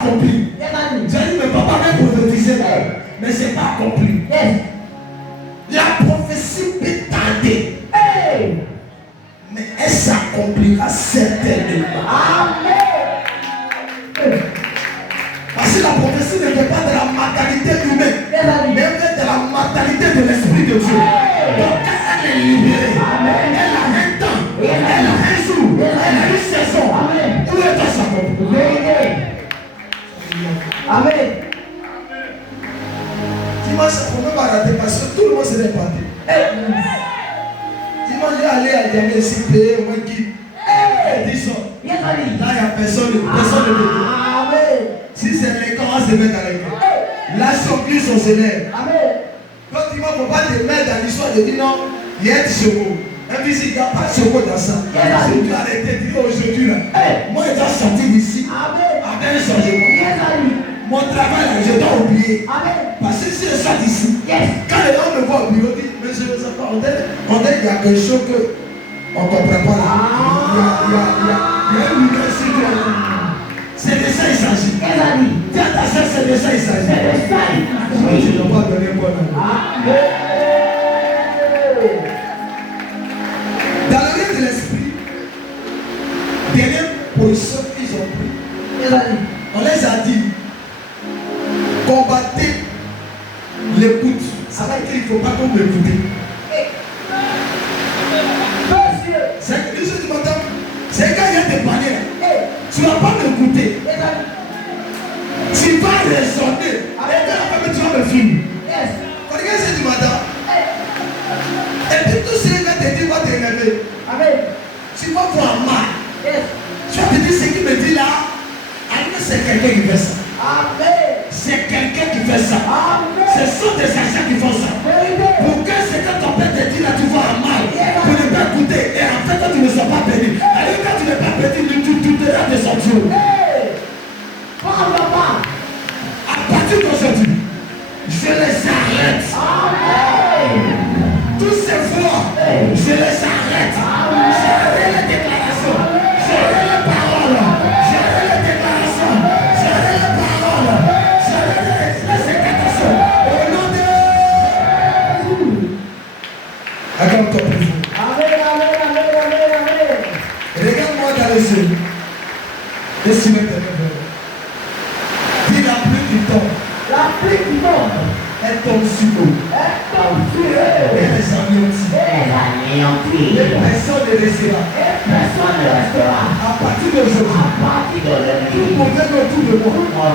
accompli. J'ai dit, mais papa même prophétisé, mais c'est pas accompli. La prophétie peut tarder, mais elle s'accomplira certainement. Amen. Parce que la prophétie ne vient pas de la mentalité humaine, mais elle vient de la mentalité de l'Esprit de Dieu. Donc quand elle est libérée, elle a un temps, elle a un jour, elle a une saison. Où est ta s'accomplir? Amen. Dimanche, il ne faut même pas rater parce que tout le monde s'est réparti. Dimanche, je vais aller à Diamé, ici, payer au moins qui. Disons, là, il n'y a personne de Amen. Si c'est l'école, on va se mettre à l'école. Là, si on glisse, on se lève. Donc, il ne faut pas te mettre dans l'histoire de dire non, il y a un chevaux. Même si il n'y a pas de chevaux dans ça. Si tu arrêtes de dire aujourd'hui, là, moi, je dois sortir d'ici avec un changement. Mon travail, là, je dois oublier. Parce que si je sors d'ici, quand les gens me voient au bureau, ils disent, mais je ne sais pas, on dit qu'il y a quelque chose qu'on ne comprend pas là. Il y a une lumière sur toi. C'est de ça il s'agit. Dis à ta soeur, c'est de ça il s'agit. Je ne dois pas donner bon avis. Dans le règne de l'esprit, dernière position qu'ils ont pris, on les a dit, combattez l'écoute. Ça veut dire qu'il ne faut pas qu'on m'écoute. C'est quand il y a des parler là. Tu ne vas pas m'écouter. Tu vas raisonner. Avec tu vas me filmer. Regarde ce du matin. Et puis tout ce que tu dis va t'énerver. Tu vas voir mal. Tu vas te dire ce qu'il me dit là. C'est quelqu'un qui fait ça. C'est quelqu'un qui fait ça. Ce sont des agents qui font ça. Pour que ce que ton père te dit là, tu vas mal. Pour ne pas écouter. Et en fait, quand tu ne sois pas béni. Alors quand tu n'es pas béni, tu te rends de son Dieu. À partir d'aujourd'hui, je les arrête. Tous ces voix, je les arrête. J'arrête les déclarations. J'arrête les paroles. J'arrête les déclarations. J'arrête les paroles. J'arrête les incantations. Au nom de Jésus. Accorde-toi pour vous. Regarde-moi dans les yeux. Laisse-moi te lever. Dis la pluie qui tombe. Elle tombe sur nous. Et les anéantis. Les personnes ne restera. À partir d'aujourd'hui, tout problème autour de moi.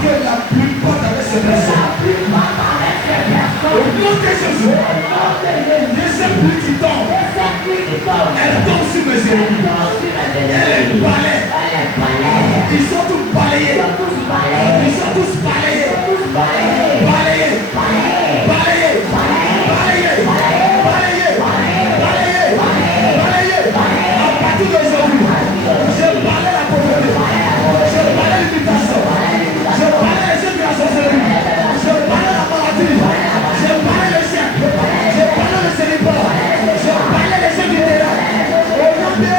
Que la pluie porte avec ces personnes. Au nom de Jésus. Laissez pluie qui tombe. Elle tombe sur mes ennemis. Elle balaie. Ils sont tous balayés. Ils sont tous balayés. Balayés. À partir d'aujourd'hui, je balaie la pauvreté. Je balaie l'imitation. Je balaie les jeux de la sorcellerie. Je balaie la maladie. Je balaie le chien. Je balaie le célibat. Je balaie les jeux du terrain. Au nom de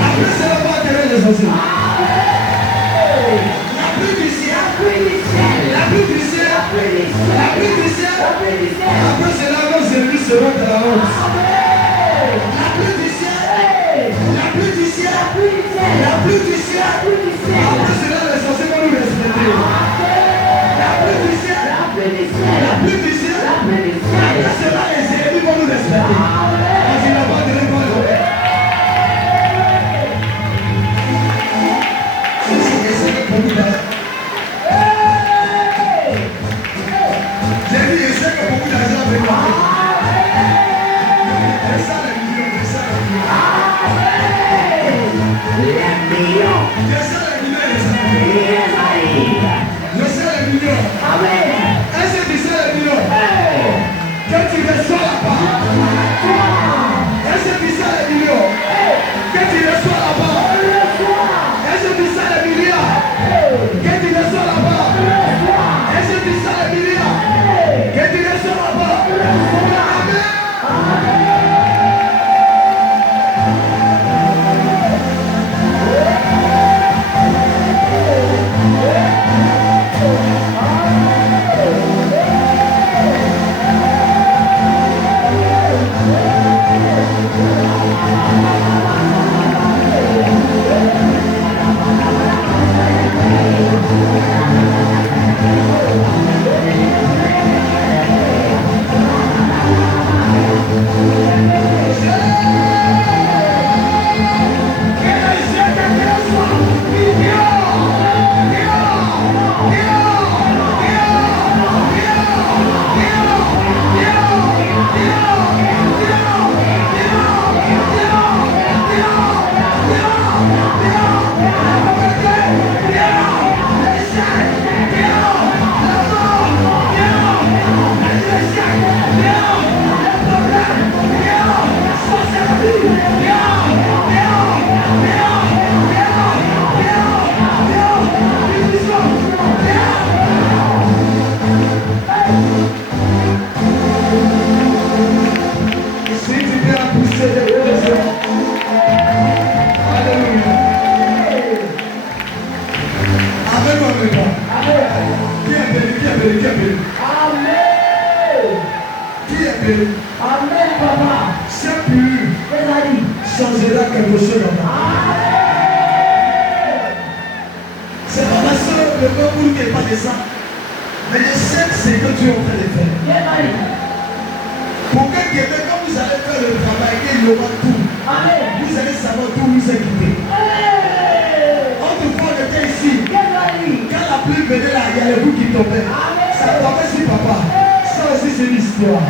Après cela, on va atterrir les sorciers. La pluie du ciel. La pluie du ciel. La pluie du ciel. Après cela, nos ennemis seront de la honte. La pluie du ciel. La pluie du ciel. La pluie du ciel. Après cela, les sorciers vont nous respecter. La pluie du ciel. La pluie du ciel. Après cela, les ennemis vont nous respecter. Parce qu'il n'a pas de réponse. J'ai dit, je sais que beaucoup d'argent avec moi. Et ça, les millions, et ça, les millions. Je sais les millions, et ça. Je sais les millions. Est-ce que tu sais les millions? Que tu reçois là-bas. Est-ce que tu sais les millions? Que tu reçois là-bas. Est-ce que tu sais les milliards? Que tu reçois là-bas. Est-ce que tu sais les milliards? Que tu reçois là-bas. Amen. Changera quelque chose là-bas. C'est pas ma soeur, le peuple n'est pas de ça. Mais je sais ce que tu es en train de faire. Pour que quelqu'un, quand vous allez faire le travail, il y aura tout. Vous allez savoir tout vous équipez. Autrefois, on était ici. Quand la pluie venait là, il y a les bouts qui tombaient. Ça tombait sur papa. Ça aussi, c'est l'histoire.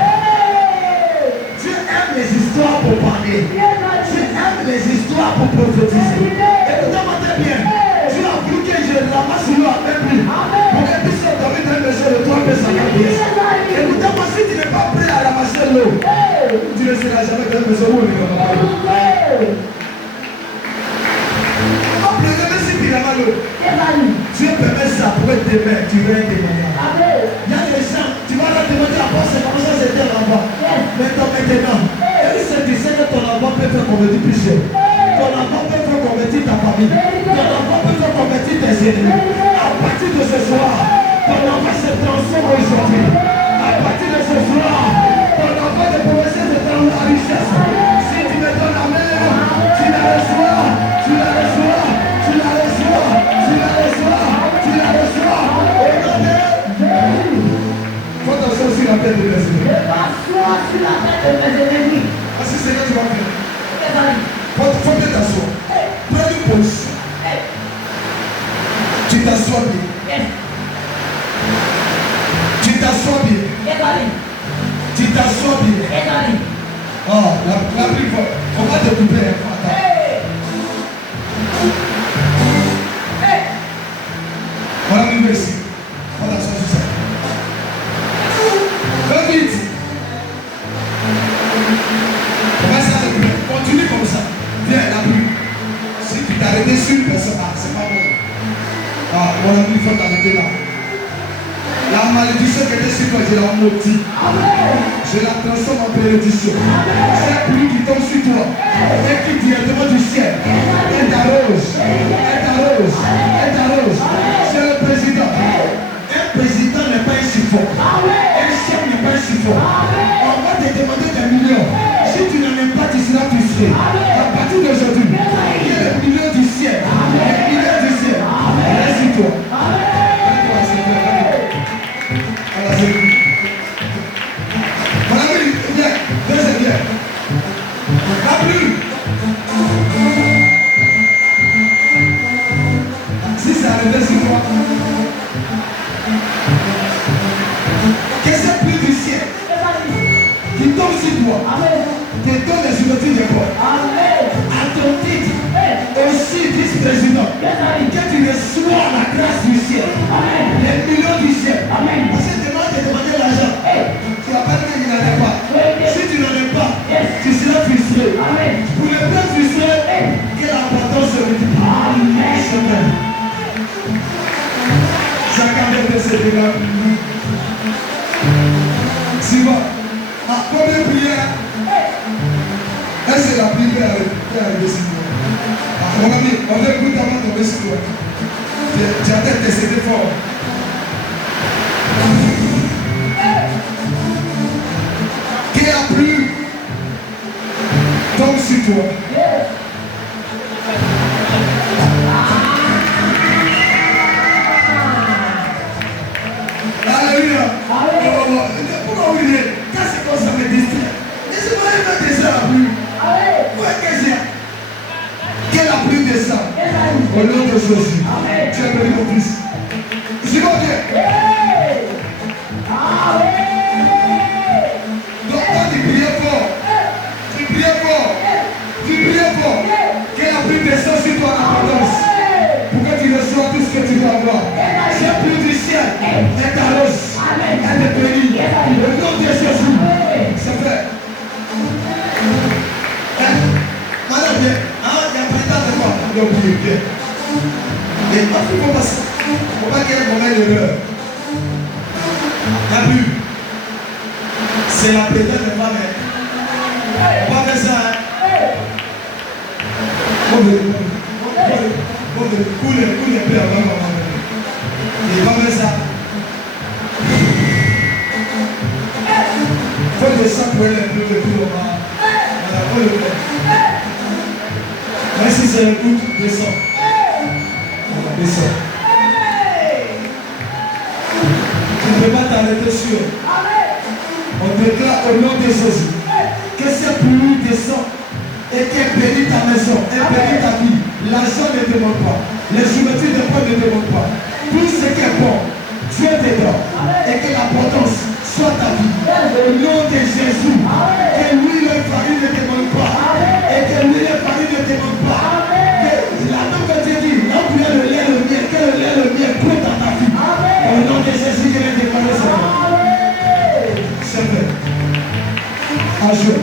Dieu aime les histoires pour parler. Dieu aime les histoires pour prophétiser. Écoutez-moi très bien. Dieu a voulu que je ramasse l'eau avec lui. Pour que puisse dormir dans le monsieur de 3 50 pièces. Écoutez-moi, si tu n'es pas prêt à ramasser l'eau, tu ne seras jamais dans le monsieur où il va parler. Même si tu n'as pas l'eau, Dieu permet ça pour être demain. Tu vas être témoignage. Il y a des gens, tu vas leur demander à penser comment ça c'était là-bas. Maintenant, tu sais que ton enfant peut faire convertir plusieurs. Ton enfant peut faire convertir ta famille. Ton enfant peut faire convertir tes ennemis. À partir de ce soir, ton enfant se transforme aujourd'hui. À partir de ce soir, ton enfant de progresser se transforme en richesse. Si tu me donnes la main, tu la reçois, tu la reçois, tu la reçois, tu la reçois, tu la reçois. Regardez. Faut t'asseoir sur la tête de mes ennemis. Ah, c'est ce que tu vas faire. Faut bien t'asseoir. Prends une position. Tu t'assois bien. Tu t'assois bien. Tu t'assois bien. Oh, la pluie, faut pas te couper. Voilà, nous ici. On a sur ça. Go vite. Continue comme ça. Viens, la pluie. Si tu t'arrêtes sur une personne, c'est pas bon. Ah, mon ami, il faut t'arrêter là. La malédiction qui était sur toi, je la maudis. Je la transforme en bénédiction. C'est pluie qui tombe sur toi. Et qui directement du ciel. Elle t'arrose. Elle t'arrose. Elle t'arrose. C'est le président. Un président n'est pas un chiffon. Un chef n'est pas un chiffon. On va te demander des millions. Si tu n'en aimes pas, tu seras frustré. À partir d'aujourd'hui, il y a les millions du ciel. Les millions du ciel. Reste sur toi. Mon ami, viens, viens. La pluie. Si ça arrivait sur toi, que cette pluie du ciel qui tombe sur toi, te donne les ouvertures des portes. À ton titre, aussi vice-président, que tu reçois la grâce du ciel, les millions du ciel. Parce que demain, tu demandé l'argent. Tu vas pas dire qu'il n'en a pas. Si tu n'en as pas, tu seras frustré. Pour ne pas frustrer, que l'importance se multiplie. Chacun de ces dégâts. Simon, combien de prières? Est-ce que la prière est arrivée sur toi? Mon ami, on veut écouter avant de tomber sur toi. Tu as peut-être décédé fort. Qui a plu tombe sur toi. Alléluia. Pourquoi vous dites, quand c'est comme ça me distrait, laissez-moi un désert la pluie. Où est-ce que j'ai? Que la pluie descend. Au nom de Jésus. Tu es béni mon fils. Je vais bien. Donc quand tu priais fort, que la pluie descend sur toi en abondance. Pour que tu reçois tout ce que tu dois avoir. C'est pluie du ciel. Elle t'arrose. Elle te bénit. Au nom de Jésus. C'est fait. Madame, viens. Il y a pas de quoi. Il y a oublié, viens. Mais il faut passer. Il ne faut pas qu'il y ait un moment d'erreur. La pluie. C'est la prédette de ma mère. On va faire ça. Coule un peu avant maman. Il va faire ça. Il faut descendre pour elle un peu de tout. Voilà, faut le faire. Mais si c'est le coup, descends. Descends. Tu ne peux pas t'arrêter sur. On déclare au nom de Jésus que cette pluie descend et qu'elle bénit ta maison, elle bénit ta vie. L'argent ne te manque pas, les ouvertures de portes ne te manquent pas. Tout ce qui est bon, Dieu te donne et que l'abondance soit ta vie. Au nom de Jésus, que l'huile et farine ne te manque pas et que l'huile et farine ne te manque pas. Que la même que Dieu dit, là où il y a le lait, le miel, que le lait, le miel coule dans ta vie. Au nom de Jésus, je vais déclarer ça. C'est vrai. Un jour.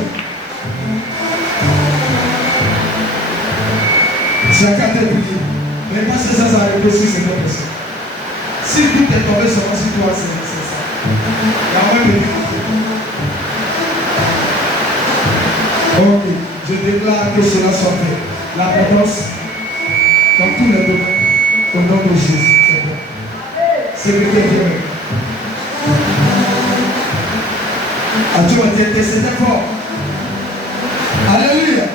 Chacun t'a prié. Mais pas ça, ça arrive aussi, c'est pas possible. Si tout est tombé seulement sur toi, c'est ça. La main de Dieu. Ok, je déclare que cela soit fait. La réponse, dans tous les domaines, au nom de Jésus. C'est bon. C'est que Dieu. Adieu, c'était fort. Alléluia.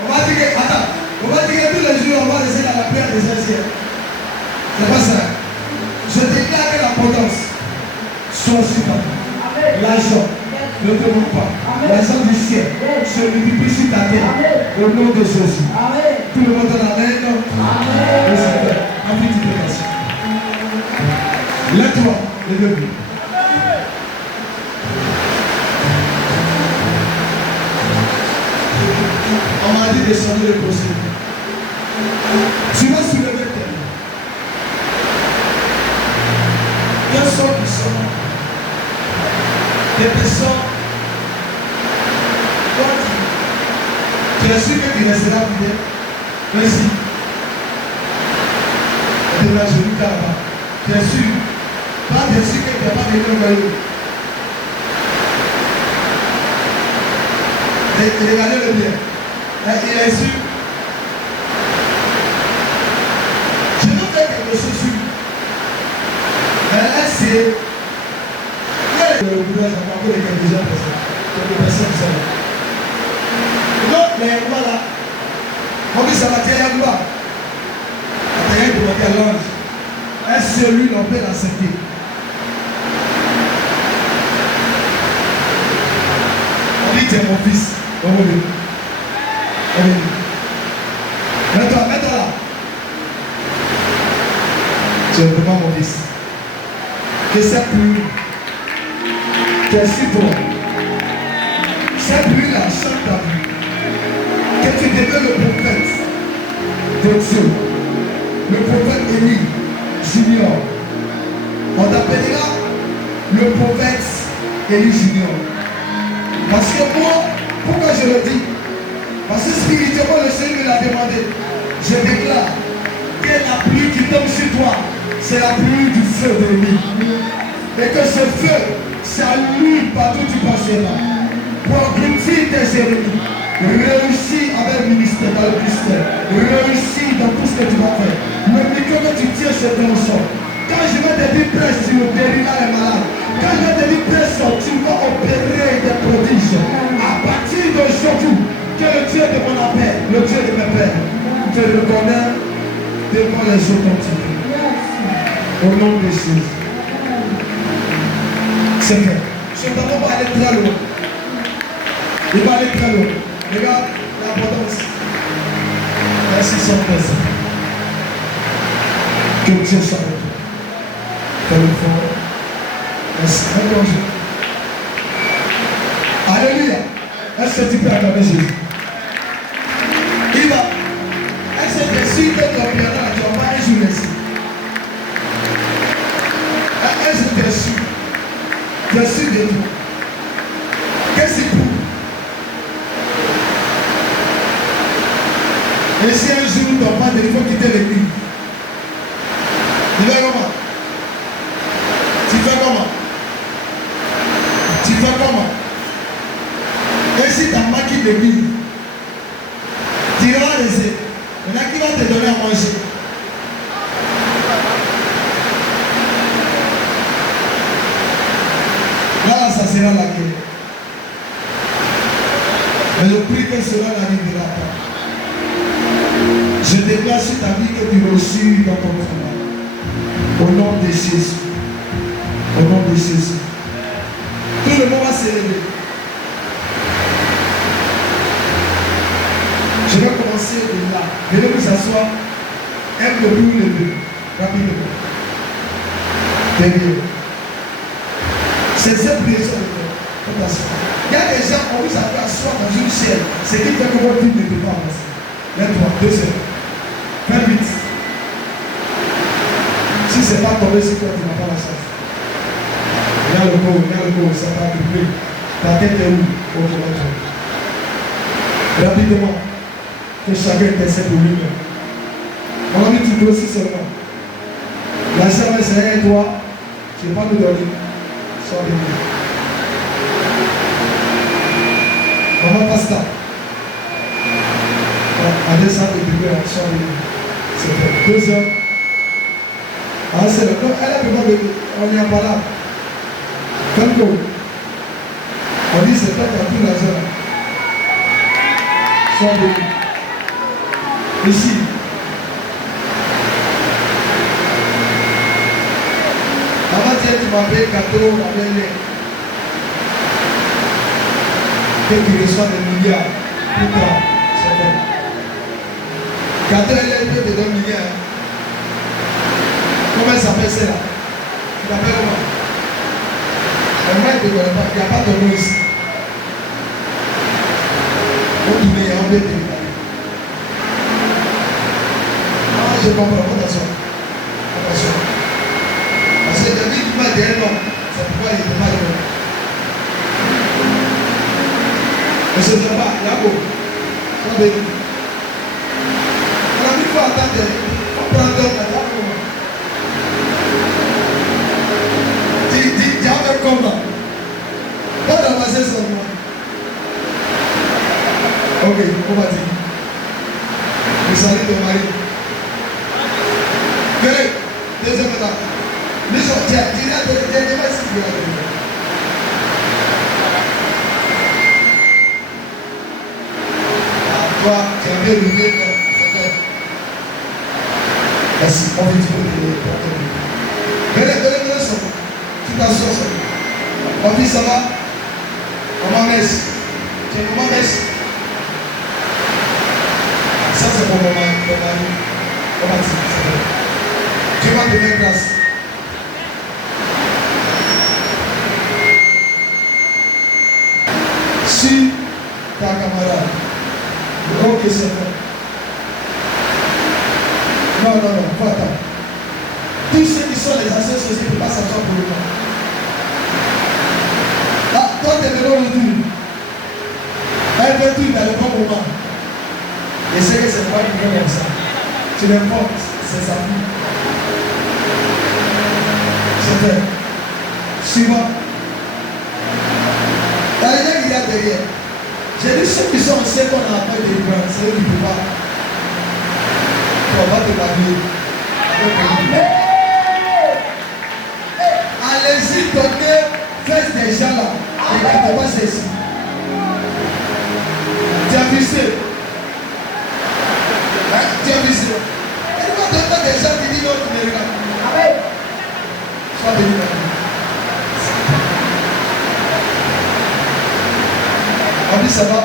On va dire que, attends, on va dire que tous les jours, on va rester dans la prière des anciens. C'est pas ça. Je déclare que l'abondance soit sur toi. L'argent ne te manque pas. L'argent du ciel se multiplie sur ta terre. Au nom de Jésus. Tout le monde dans la main. Le Seigneur. Appuie tes personnes. Lève-toi et debout. On m'a dit de descendre le procès. Tu vas soulever tes mains. Quels sont qui sont des personnes tu es sûr que tu resteras bien? Merci. Et de la jolie là-bas. Tu es sûr? Pas bien sûr que tu n'as pas venu au Caillou. Regardez-le bien. Il est sûr. Je veux faire quelque chose sur lui. Là, c'est. Le boulot, ça m'a appelé quelques personnes. Donc, les voilà. On dit ça va tirer à quoi? Il y a un demandé à l'ange. Est-ce que lui, l'on peut l'accepter? On dit tu es mon fils. On va venir. Mets-toi là. Tu es vraiment mon fils. Que cette pluie qui est sur toi, cette pluie-là chante ta vie. Que tu deviens le prophète de Dieu, le prophète Élie Junior. On t'appellera le prophète Élie Junior. Parce que moi, pourquoi je le dis? Parce que spirituellement, le Seigneur me l'a demandé. Je déclare que la pluie qui tombe sur toi, c'est la pluie du feu de l'ennemi. Et que ce feu s'allume partout où tu passeras. Pour engloutir tes ennemis. Réussir avec le ministère, dans le ministère. Réussir dans tout ce que tu vas faire. Le micro que tu tiens, c'est ton sang. Quand je vais te dire presse, tu guériras les malades. Quand je vais te dire presse, tu vas opérer des prodiges. À partir d'aujourd'hui, que le Dieu de mon appel, le Dieu de mes pères, te reconnais devant les autres continues. Au nom de Jésus. C'est fait. Ce tableau va aller très loin. Il va aller très loin. Regarde l'abondance. Merci Saint-Esprit. Que Dieu soit avec toi. Que le fort. Merci. Alléluia. Est-ce que tu peux accorder Jésus? Il va. Est-ce que tu es sûr que ton piano, tu vas pas un jour ici? Est-ce que tu es sûr? Tu es sûr de toi? Qu'est-ce que c'est pour? Et si un jour ton père il faut quitter l'église, tu fais comment? Tu fais comment? Tu fais comment? Et si ta main quitte l'église, tu vas laisser. Il y en a qui va te donner à manger. Là, ça sera la guerre. Mais je prie que cela n'arrivera pas. Je déclare sur ta vie que tu reçus dans ton travail. Au nom de Jésus. Au nom de Jésus. Tout le monde va s'élever. Je vais commencer de là. Venez vous asseoir. Un peu plus levé. Rapidement. Derrière. C'est cette prière de toi. Il y a des gens, on vous a fait asseoir dans une chaise. Ce qui fait que votre vie ne peut pas avancer. Lève-toi, 2 heures. Fais vite. Si ce n'est pas tombé sur toi, tu n'as pas la chance. Regarde le corps, ça va te plaire. Ta tête est où? Ok, lève-toi. Rapidement. Que chacun intercède pour lui-même. On a mis tout aussi seulement. La chair va essayer toi. Je ne vais pas nous donner. Sois béni. Maman Pasta. Avec ça, le bébé, sois béni. C'est fait. 2 heures. Ah, c'est le corps. Elle a besoin de. On n'y a pas là. Comme quoi. On dit c'est toi qui as pris l'argent. Sois béni. Ici. Avant-hier, tu m'as payé gâteau, avec les. Que tu reçois des milliards. Plus tard, c'est bon. Gâteau, elle peut te donner un milliard. Comment elle s'appelle celle-là? Tu t'appelles comment? Moi, il ne te connaît pas. Il n'y a pas de nom ici. On tourne, il y a un bébé. Je comprends, attention. Attention. Parce que David m'a dit un nom. C'est pourquoi il ne peut pas le nom. Mais ce n'est pas, Yabo. Ça veut dire. On a mis faut attendre. On prend un temps. de mari. Venez, deuxième étape. Nous sommes, tiens, toi, tu avais levé merci, on veut dire venez, ça. Tu t'assois, ça. Ma fille, ça va? Maman, merci. Tiens, maman, merci. Ça, c'est pour mon mari. Comment tu dis? Tu vas te mettre grâce. Si ta camarade, ok, c'est fait. Non, faut attendre. Tous ceux qui sont les anciens sociétés ne peuvent pas s'asseoir pour le temps. Ah, toi, tu es venu au retour. Elle veut tout dans le bon moment. Et c'est que c'est pas une gueule comme ça. Tu l'importes, c'est sa vie. C'est fait. Suivant. Dans les gens qui y a derrière, j'ai dit ceux qui sont anciens qu'on a appelé des grands, c'est eux qui ne peuvent pas. On va te marier. Allez-y, donnez, faites des gens là. Regardez pas ceci. Tu as vissé. Tu as vissé. Et tu vas donner des gens qui disent non, tu me regardes. Sois béni. On dit ça va.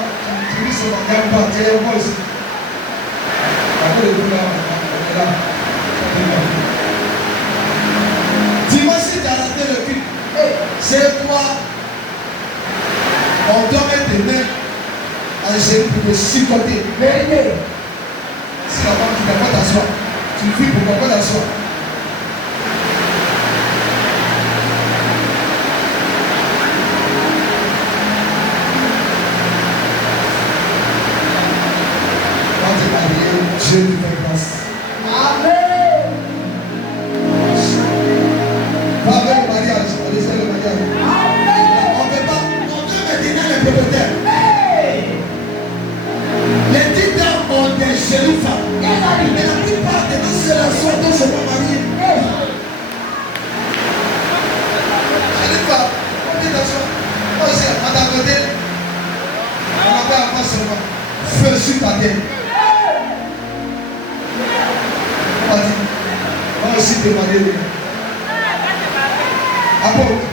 Tu dis ça va. Il y a un pas. Il y a un pas aussi. Après le coup là, on est là. Dis-moi si tu as raté le culte. C'est quoi? On doit mettre des mains en génie pour te supporter. Si la femme qui n'a pas t'asseoir, tu fuis pour ne pas t'asseoir. Quand tu es marié, Dieu te fait grâce. Amen. Va avec le mariage, allez-y le mariage. Amen. On veut maintenant les propriétaires. Les 10 dames ont des jolies femmes. Mais la plupart des gens se la soient donc se pas mariés. Jolie femme, petite assoir. Moi aussi, à ta côté, on n'a pas à faire seulement. Feu sur ta tête. On va dire, on va aussi te marier. Apôtre.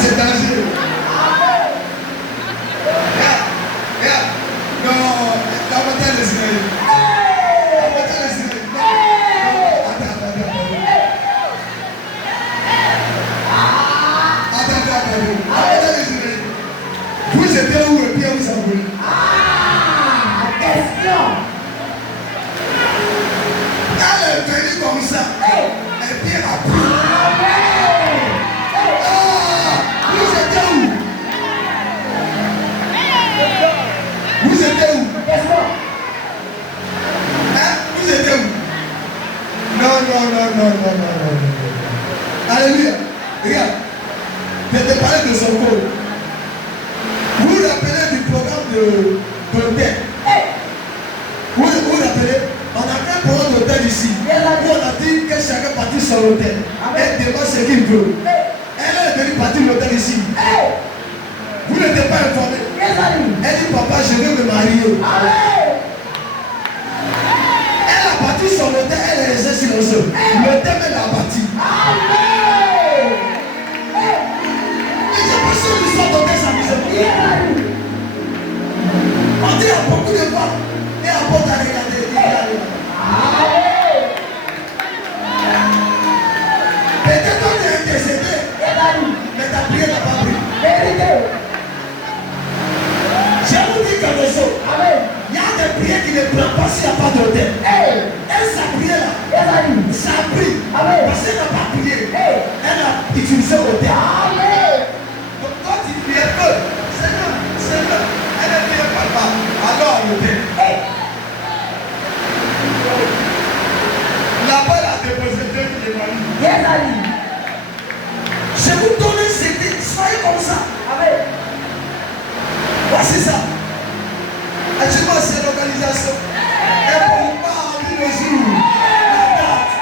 C'est dangereux. Non, la bataille des Israéliens. La bataille des Israéliens. Attends. Vous étiez où et puis vous savez? Question. Elle est venue comme ça. Et puis elle a pris. Vous étiez où? Vous étiez où? Hein? Vous étiez où? Non. Alléluia. Regarde. Je te parlais de son corps. Vous vous rappelez du programme d'hôtel? Vous vous rappelez? On a fait un programme d'hôtel ici. Où on a dit que chacun partit sur l'hôtel. Elle demande ce qu'il veut. Elle est venue partir l'hôtel ici. Vous n'étiez pas informé. Elle dit papa, je veux me marier. Elle a parti sur l'hôtel, elle est restée silencieuse. L'hôtel, elle a parti. Et j'ai pas sûr qu'ils sont d'hôtel s'amusement. On dit à beaucoup de fois, et à porte à regarder. Peut-être qu'on est intercédé, mais ta prière n'a pas parce qu'il n'y a pas d'autel. Elle s'est priée là. Ça a pris. Parce qu'elle n'a pas prié. Elle a utilisé l'autel. Donc quand il priait peu, Seigneur, elle ne priait pas. Alors l'autel. Là-bas, elle a déposé 2 000 €. Je vous donne un secret. Soyez comme ça. Voici ça. Actuellement, c'est l'organisation. Et pour parler le jour, la date.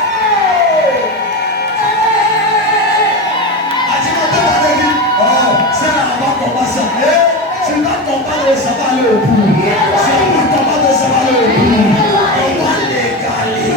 Actuellement, tu vas dire, oh, c'est là, on va commencer. Tu vas combattre, ça va aller au bout. Tu vas combattre, ça va aller au bout. On va légaliser.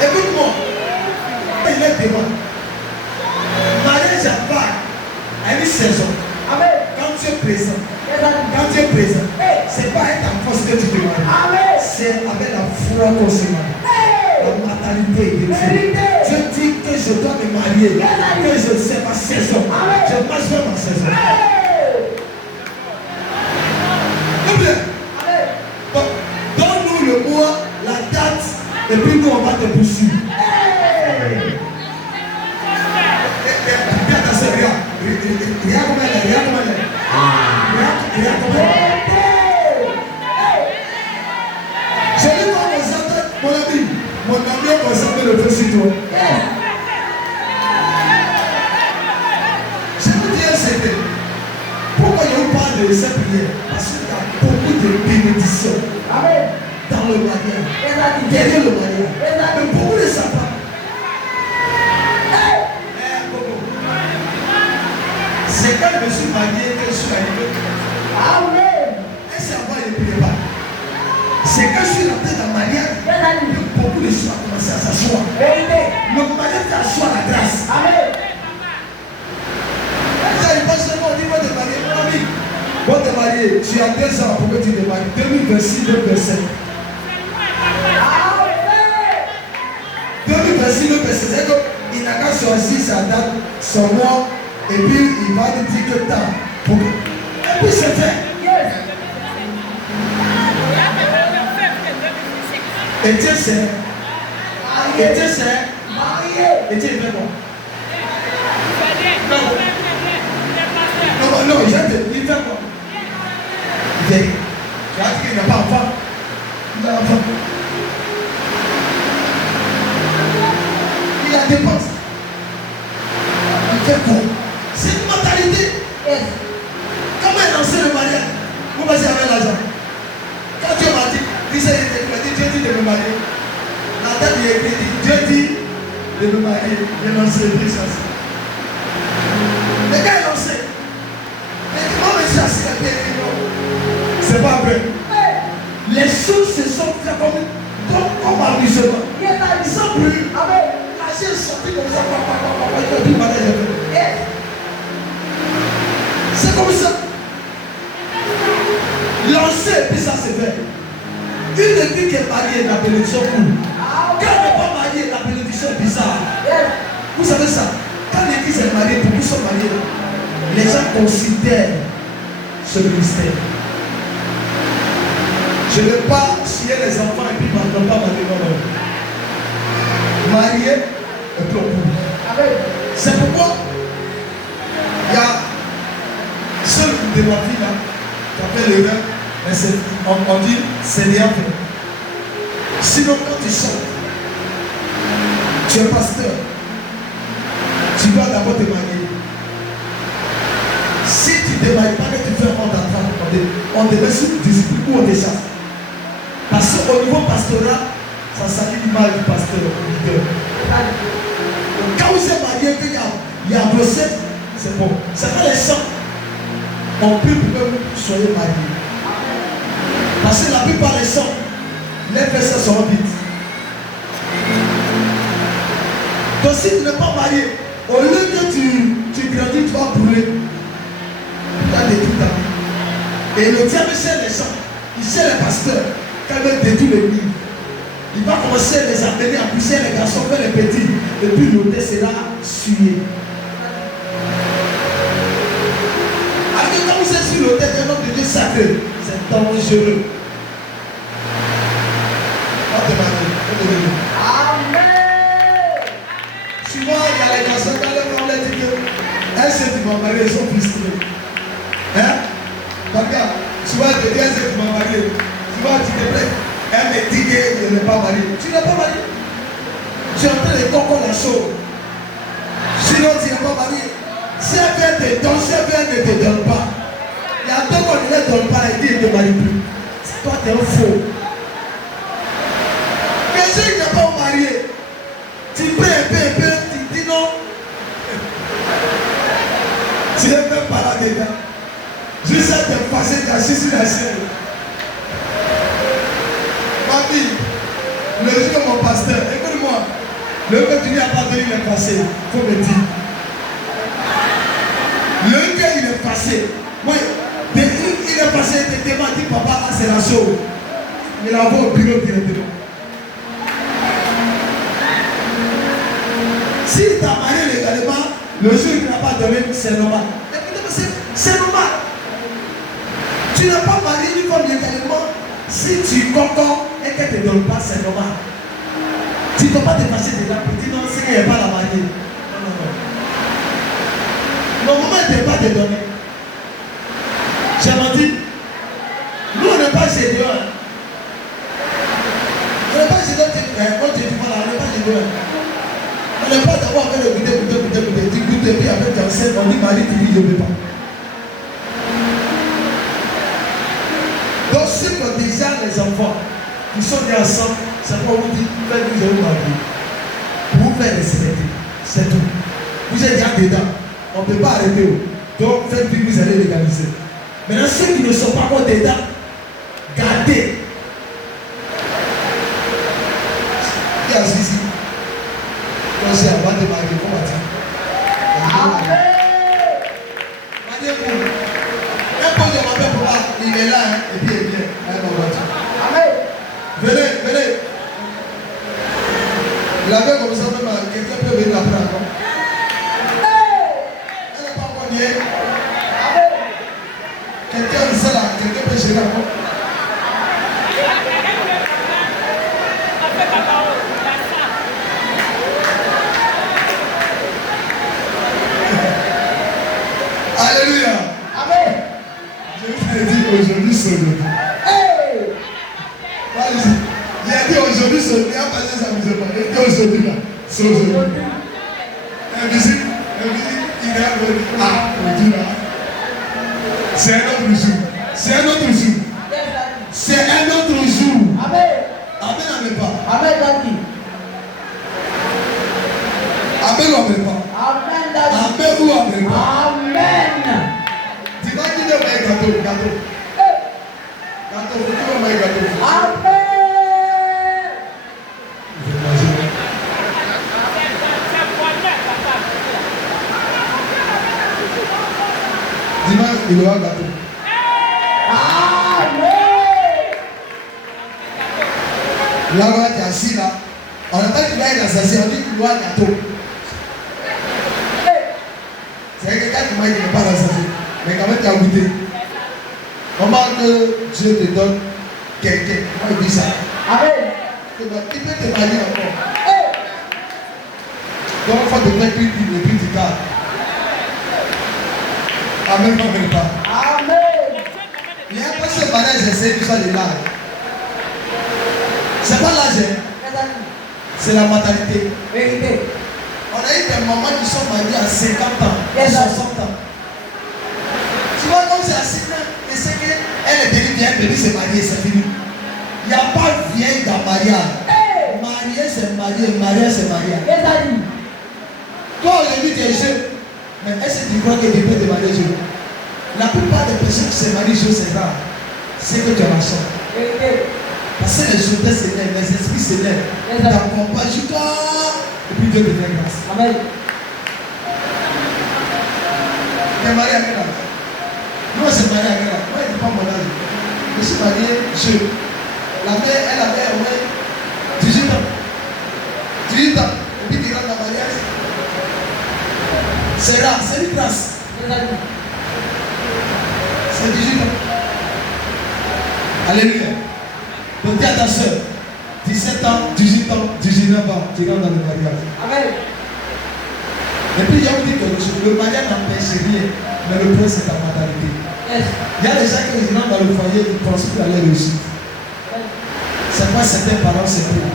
Écoute-moi, il est devant. Mariage à part à une saison. Quand tu es présent, c'est pas être en force que tu te maries. C'est avec la foi qu'on se marie. La maternité de Dieu. Je dis que je dois me marier, que je sais ma saison. Je marche vers ma saison. Donne-nous le mois, la date, et puis nous on va te poursuivre. Regarde comment elle est. Je lui vois mon ami a conservé le feu sur toi. Je vous dis un secret. Pourquoi il y a eu pas de cette prière? Parce qu'il y a beaucoup de bénédictions dans le mariage, derrière le mariage. Mais beaucoup ne savent pas. C'est quand je me suis marié que je suis arrivé. Et c'est avant, il ne priait pas. C'est quand je suis rentré dans le mariage que beaucoup de choses ont commencé à s'asseoir. Le mariage t'assoit la grâce. Il passe seulement, on dit, va te marier, mon ami. Va te marier, tu as 2 ans pour que tu te maries. 2026, 2027. 2026, 2027, c'est qu'il n'a qu'à choisir sa date, son mois. Et puis il va te dire que temps. Et puis c'est fait. Et Dieu sait. Et Dieu sait. Et Dieu fait quoi? Non, il fait quoi? Tu as dit qu'il n'a pas enfant. Il a enfant. Il a dépense. Il fait quoi? C'est une mentalité. Comment est lancé le mariage? Vous passez avec l'argent. Quand Dieu m'a dit, Dieu dit de me marier. La date il est écrite, Dieu dit de me marier. J'ai lancé le prix. Les gars, ils lancé. Mais comment me chasser la pierre? C'est pas vrai. Les choses se sont faites comme amusement. Ils sont plus. L'argent est sorti comme ça. C'est comme ça. Lancer, puis ça se fait. Une église qui est mariée, la bénédiction coule. Quand elle n'est pas mariée, la bénédiction est bizarre. Vous savez ça? Quand l'église est mariée, pour qu'ils soient mariés, les gens considèrent ce ministère. Je ne veux pas scier les enfants et puis maintenant pas marier. Marié et puis on coule. C'est pourquoi il y a seul de ma fille là, qui appelle le rêve, mais on dit Seigneur. Sinon, quand tu sors, tu es pasteur, tu dois d'abord te marier. Si tu ne te maries pas, que tu fais un compte d'enfant, on te met sous discipline ou on te chasse. Parce qu'au niveau pastoral, ça s'allie mal du pasteur. Quand vous êtes marié, qu'il y a brossé, c'est bon. C'est pas les sangs. On peut que vous soyez mariés. Parce que la plupart des gens, les fesses sont vides. Donc si tu n'es pas marié, au lieu que tu grandis, tu vas brûler. Tu as détruit ta vie. Et le diable cherche les gens, il cherche les pasteurs, quand il veut détruire l'église. Il va commencer à les amener à pousser les garçons vers les petits. Et puis l'autel sera suivi. Alors que quand vous êtes sur l'autel d'un homme de Dieu sacré, c'est dangereux. Amen. Souvent, il y a les garçons quand les femmes leur disent que un seul tu m'as marié, ils sont frustrés. Hein? Regarde, souvent elle te dit un seul tu m'as marié. Souvent tu te plais. Elle me dit que je n'ai pas marié. Tu n'es pas marié. Tu es en train de comprendre la chose. Sinon tu n'es pas marié. Si elle vient te donner, si elle vient ne te donne pas. Il y a deux qu'on ne les donne pas, elle dit qu'il ne te marie plus. Toi tu es un faux. Mais si tu n'es pas marié, tu paies un peu, tu dis non. Tu n'es même pas là dedans. Juste à te passer ta sur la scène. Ma fille, le jour de mon pasteur, écoute-moi, le jour que tu lui as pardonné, il est passé, il faut me dire. Le jour il est passé, moi, il est passé, il m'a dit, papa, c'est la chose. Il a vu au bureau directement. Si tu as marié légalement, le jour il n'a pas donné, c'est normal. Écoutez, c'est normal. Tu n'as pas marié une femme légalement. Si tu concordes et qu'elle ne te donne pas, c'est normal. Tu ne peux pas te passer de là pour dire non, c'est qu'elle n'est pas la mariée. Non, non, non. Normalement, elle ne peut pas te donner. J'ai menti. Nous, on n'est pas chez Dieu. On n'est pas chez Dieu. On n'est pas chez Dieu. On n'est pas d'abord avec le goûter. Tu goûtes et puis avec ton sein, on dit Marie, tu dis je ne veux pas. Donc, ceux qui ont déjà les enfants, qui sont nés ensemble, c'est pour vous dire, faites-vous vous marier. Pour vous faire respecter. C'est tout. Vous êtes déjà dedans. On ne peut pas arrêter. Donc, faites-vous, vous allez légaliser. Maintenant, ceux qui ne sont pas encore dedans, gardez. Qui est assis ici? Donc, c'est avant de marier. Comment dire? Mariez-vous. Il est là, hein, et puis il vient. Amen. Venez. Il avait comme ça même, quelqu'un peut venir la prendre. Elle n'est pas encore liée. Quelqu'un dit ça là, quelqu'un peut gérer encore. Alléluia. Amen. Je vous ai dit aujourd'hui, c'est aujourd'hui. Il a dit aujourd'hui, c'est aujourd'hui. Il a passé sa musique. Il a dit aujourd'hui là. C'est aujourd'hui. La musique, il a dit aujourd'hui là. C'est un autre jour. C'est un autre jour. C'est un autre jour. Amen. Amen, pas. Amen, Daddy. Amen ou amen pas. Amen, Daddy. Amen ou amen pas. Amen. Dis-moi qui est le gâteau. Gâteau, faut que tu aies gâteau. Amen. Dis-moi, il aura gâteau. Amen. Là, tu es assis là. On n'a pas dit qu'il va être assassin, on dit qu'il aura gâteau. C'est quelqu'un qui m'a dit qu'il n'est pas assassin. Mais quand même, tu as goûté. Comment que Dieu te donne quelqu'un? Moi, il dit ça. Amen. Il peut te marier encore. Donc, il faut te mettre une Bible et puis tu gardes. Amen, non, pas. Amen. Il y a un peu ce mariage, j'essaie tout ça de l'âge. C'est pas l'âge, c'est la mentalité. Vérité. On a eu des mamans qui sont mariées à 50 ans, à 60 ans. Tu vois, comme c'est à 6 ans, et c'est qu'elle est devenue vieille, bébé s'est mariée, c'est fini. Il n'y a pas vieille dans mariage. Marié, c'est marié, mariage, c'est mariage. Toi, aujourd'hui, tu es jeune. Mais est-ce que tu crois que tu peux te marier jeune? La plupart des personnes qui se marient jeune, c'est rare. C'est que tu as la chance. Parce que les jetés s'élèvent, les esprits s'élèvent. T'accompagnent jusqu'à. Et puis Dieu te fait grâce. Amen. Tu es marié à quel âge? Nous, on s'est marié à quel âge? Moi, je n'ai pas mon âge. Je suis marié jeune. La mère, elle avait au moins 18 ans. 18 ans. Et puis, tu rentres dans le mariage. C'est rare, c'est une grâce. C'est 18 ans. Alléluia. Donc dis à ta soeur, 17 ans, 18 ans, 19 ans, tu rentres dans le mariage. Amen. Et puis il y a dit quelque chose, le mariage n'empêche rien, mais le point c'est ta mentalité. Yes. Il y a des gens qui rentrent dans le foyer, ils pensent qu'ils allaient réussir. C'est pas certains parents, c'est pour.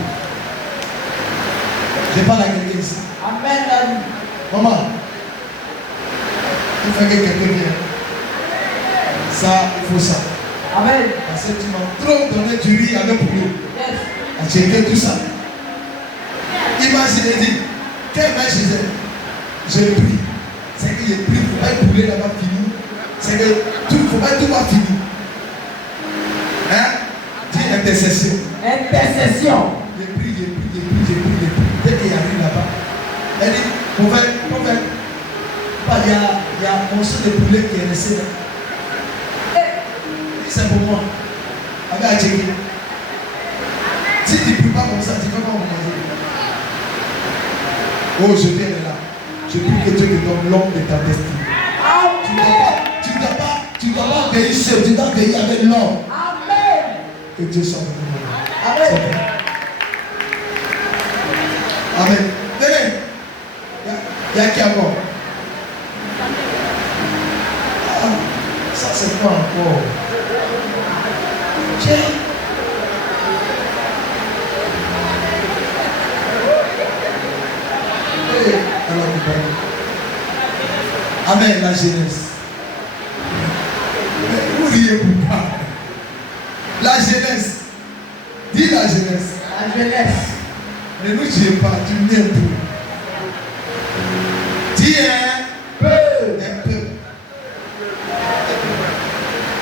Je parle à quelqu'un ici. Amen. Maman, il faut que quelqu'un vienne. Ça, il faut ça. Amen. Parce que tu m'as trop donné du riz avec poulet. Yes. À checker tout ça. Imagine, dit, quel match j'ai pris. C'est que j'ai pris, il ne faut pas être poulet là-bas fini. C'est que il ne faut pas tout voir fini. Hein? Dis intercession. Intercession. J'ai pris. Dès qu'il arrive là-bas, elle dit, prophète, il y a un morceau de poulet qui est resté là. C'est pour moi. Avec à checker. Si tu ne pries pas comme ça, tu ne peux pas manger. Oh, je viens de là. Je prie que Dieu te donne l'homme de ta destinée. Tu ne dois pas veiller seul, tu dois veiller avec l'homme. Amen. Que Dieu soit avec nous. Amen. Amen. Venez. Il y a qui encore? Ah, ça c'est pas encore. Tiens. Amen, la jeunesse. Vous riez pourquoi? La jeunesse. Dis la jeunesse. La jeunesse. Ne nous tuez pas, tu n'es plus. Dis un peu.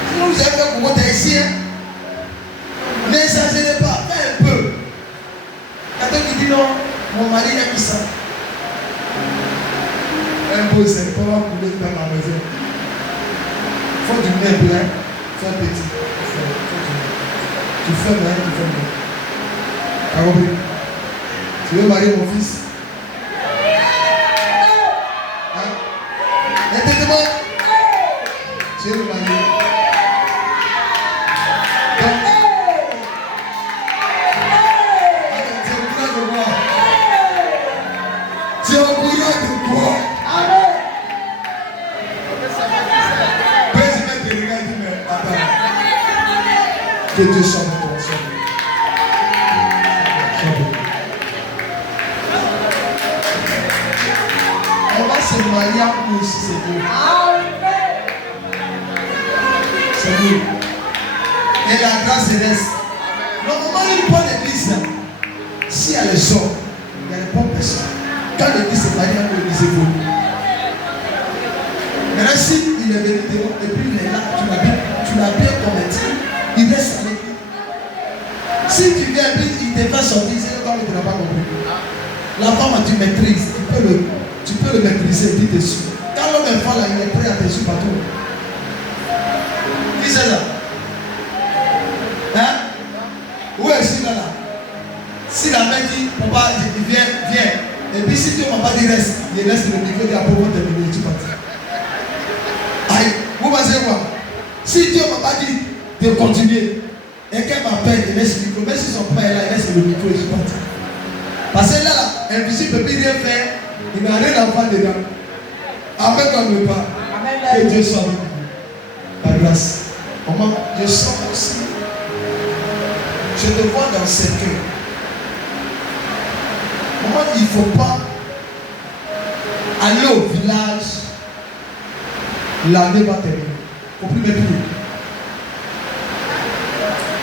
Si vous avez fait pour votre ici, n'exagérez pas, fais un peu. Attends qui dit non, mon mari a mis ça. Un peu, c'est pas pour les dans ma maison. Il faut du nez plein, fais petit. Tu fais bien, tu fais bien. Tu as compris? Tu veux marier mon fils? Hein? Effectivement, tu veux le marier. Tu es au courant de quoi? Que Dieu soit avec toi. On va se marier en plus, c'est Dieu. C'est Dieu. Et la grâce reste. Normalement, une bonne église, s'il y a les hommes, il y a les bonnes personnes. Quand l'église se marie, l'église évolue. Maintenant, si il est venu dehors et puis il est là, tu l'as bien converti. Il reste avec lui. Si tu viens et puis il te fait sortir, c'est comme tu n'as pas compris. La femme, tu maîtrises, tu peux le maîtriser, il dessus. Quand l'homme est fort là, il est prêt à te suivre partout. Qui c'est là? Hein? Où est-ce là? Si la mère dit, papa, viens. Et puis si tu ne m'as pas dit reste, il reste le micro, il y a pour terminer, tu partis. Aïe, vous pensez quoi? Si Dieu ne m'a pas dit de continuer et qu'elle m'appelle, il laisse le micro, même si son père est là, il laisse le micro et je parti. Parce que là, invisible ne peut plus rien faire, il n'a rien à voir dedans. Après qu'on ne pas, que Dieu soit avec nous. La grâce. Comment je sens aussi. Je te vois dans ce cœur. Comment il ne faut pas aller au village, l'année va terminer. Il ne faut plus me prier.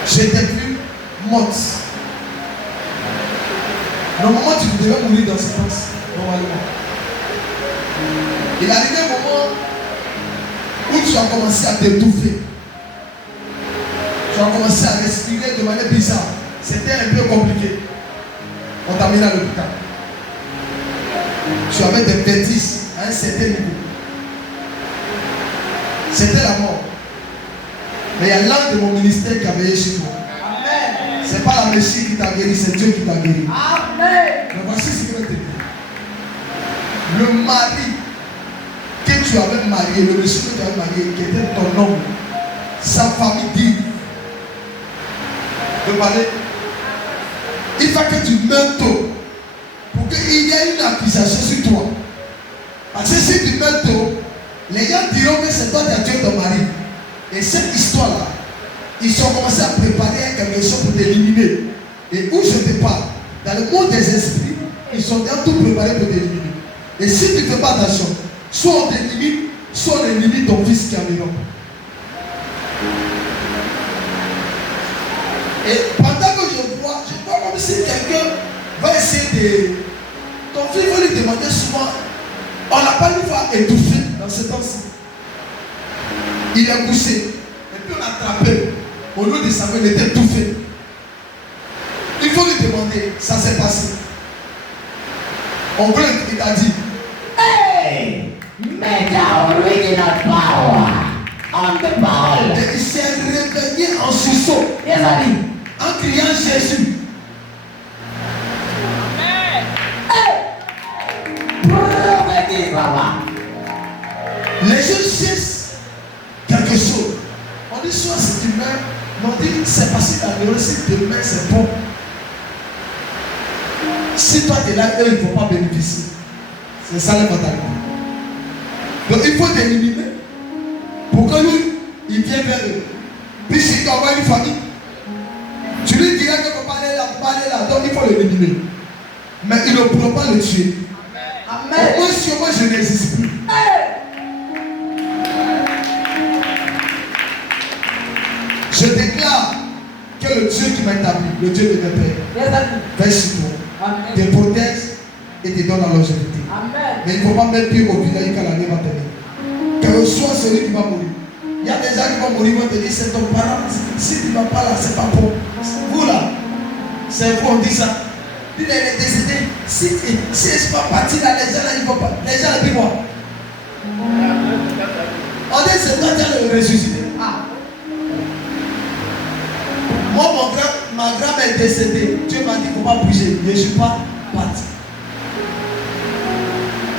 J'étais vu morte. Normalement, tu devais mourir dans ce place. Normalement. Il arrivait un moment où tu as commencé à t'étouffer. Tu Tu as commencé à respirer de manière bizarre. C'était un peu compliqué. On t'a mis à l'hôpital. Tu avais des bêtises à un certain niveau. C'était la mort. Mais il y a l'un de mon ministère qui a veillé sur toi. Ce n'est pas la Messie qui t'a guéri, c'est Dieu qui t'a guéri. Amen. Mais voici ce que je vais te dire. Le mari que tu avais marié, le monsieur que tu avais marié, qui était ton homme, sa famille dit de parler. Il faut que tu meurs tôt pour qu'il y ait une accusation sur toi. Parce que si tu meurs tôt, les gens diront que c'est toi qui as tué ton mari. Et cette histoire-là, ils ont commencé à préparer quelque chose pour t'éliminer. Et où je te parle, dans le monde des esprits, ils ont déjà tout préparé pour t'éliminer. Et si tu ne fais pas attention, soit on t'élimine, soit on élimine ton fils qui est vivant. Et pendant que je vois comme si quelqu'un va essayer de... Ton fils va lui demander souvent, on n'a pas une fois étouffé dans ce temps-ci. Il est couché. Et puis on a attrapé. Au lieu de savoir, il était étouffé. Il faut lui demander, ça s'est passé. On veut, il t'a dit, Hey! Make our original power on the ball. et il s'est réveillé en sursaut, Yes, Ali. en criant Jésus. Prophétise, papa. Les gens cherchent quelque chose. On dit soit c'est du même, mais on dit c'est facile à l'heure, si demain c'est bon. Si toi tu es là, eux ils ne vont pas bénéficier. C'est ça le mentalité. Donc il faut t'éliminer pour que lui, il vienne vers eux. Puis si tu envoies une famille, tu lui diras que faut pas aller là, donc il faut l'éliminer. Mais il ne pourra pas le tuer. Amen. Au moins sur moi je n'existe plus. Je déclare que le Dieu qui m'a établi, le Dieu de mes pères, Yes, Ali. veille sur toi, Amen. te protège et te donne la longévité. Amen. Mais il ne faut pas mettre pied au village quand l'année va tenir. Que soit celui qui va mourir. Il y a des gens qui vont mourir, ils vont te dire c'est ton parent. Si tu ne vas pas là, c'est pas bon. Vous là, c'est vous, on dit ça. Il est décédé. Si je ne suis pas parti là, les gens là, ils ne vont pas. Les gens là, dis-moi. On dit c'est toi qui as le ressuscité. Ah. Moi, ma grand-mère est décédée. Dieu m'a dit qu'il ne faut pas bouger. Je ne suis pas parti.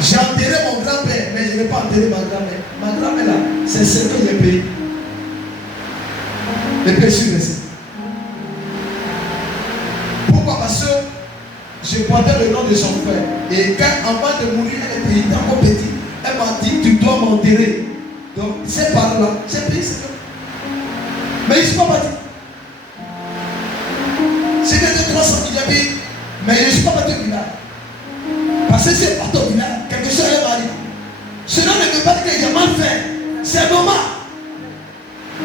J'ai enterré mon grand-père, mais je n'ai pas enterré ma grand-mère. Ma grand-mère là, c'est ce que j'ai payé. Les péchés restés. Pourquoi? Parce que je portais le nom de son frère. Et quand, avant de mourir, elle était encore petite. Elle m'a dit, tu dois m'enterrer. Donc, ces paroles-là, j'ai payé ce que. Mais je ne suis pas parti. C'était 300 000, j'ai payé. Mais je ne suis pas parti au village. Parce que c'est parti au village, quelque chose est arrivé. Cela ne veut pas dire que j'ai mal fait. C'est normal.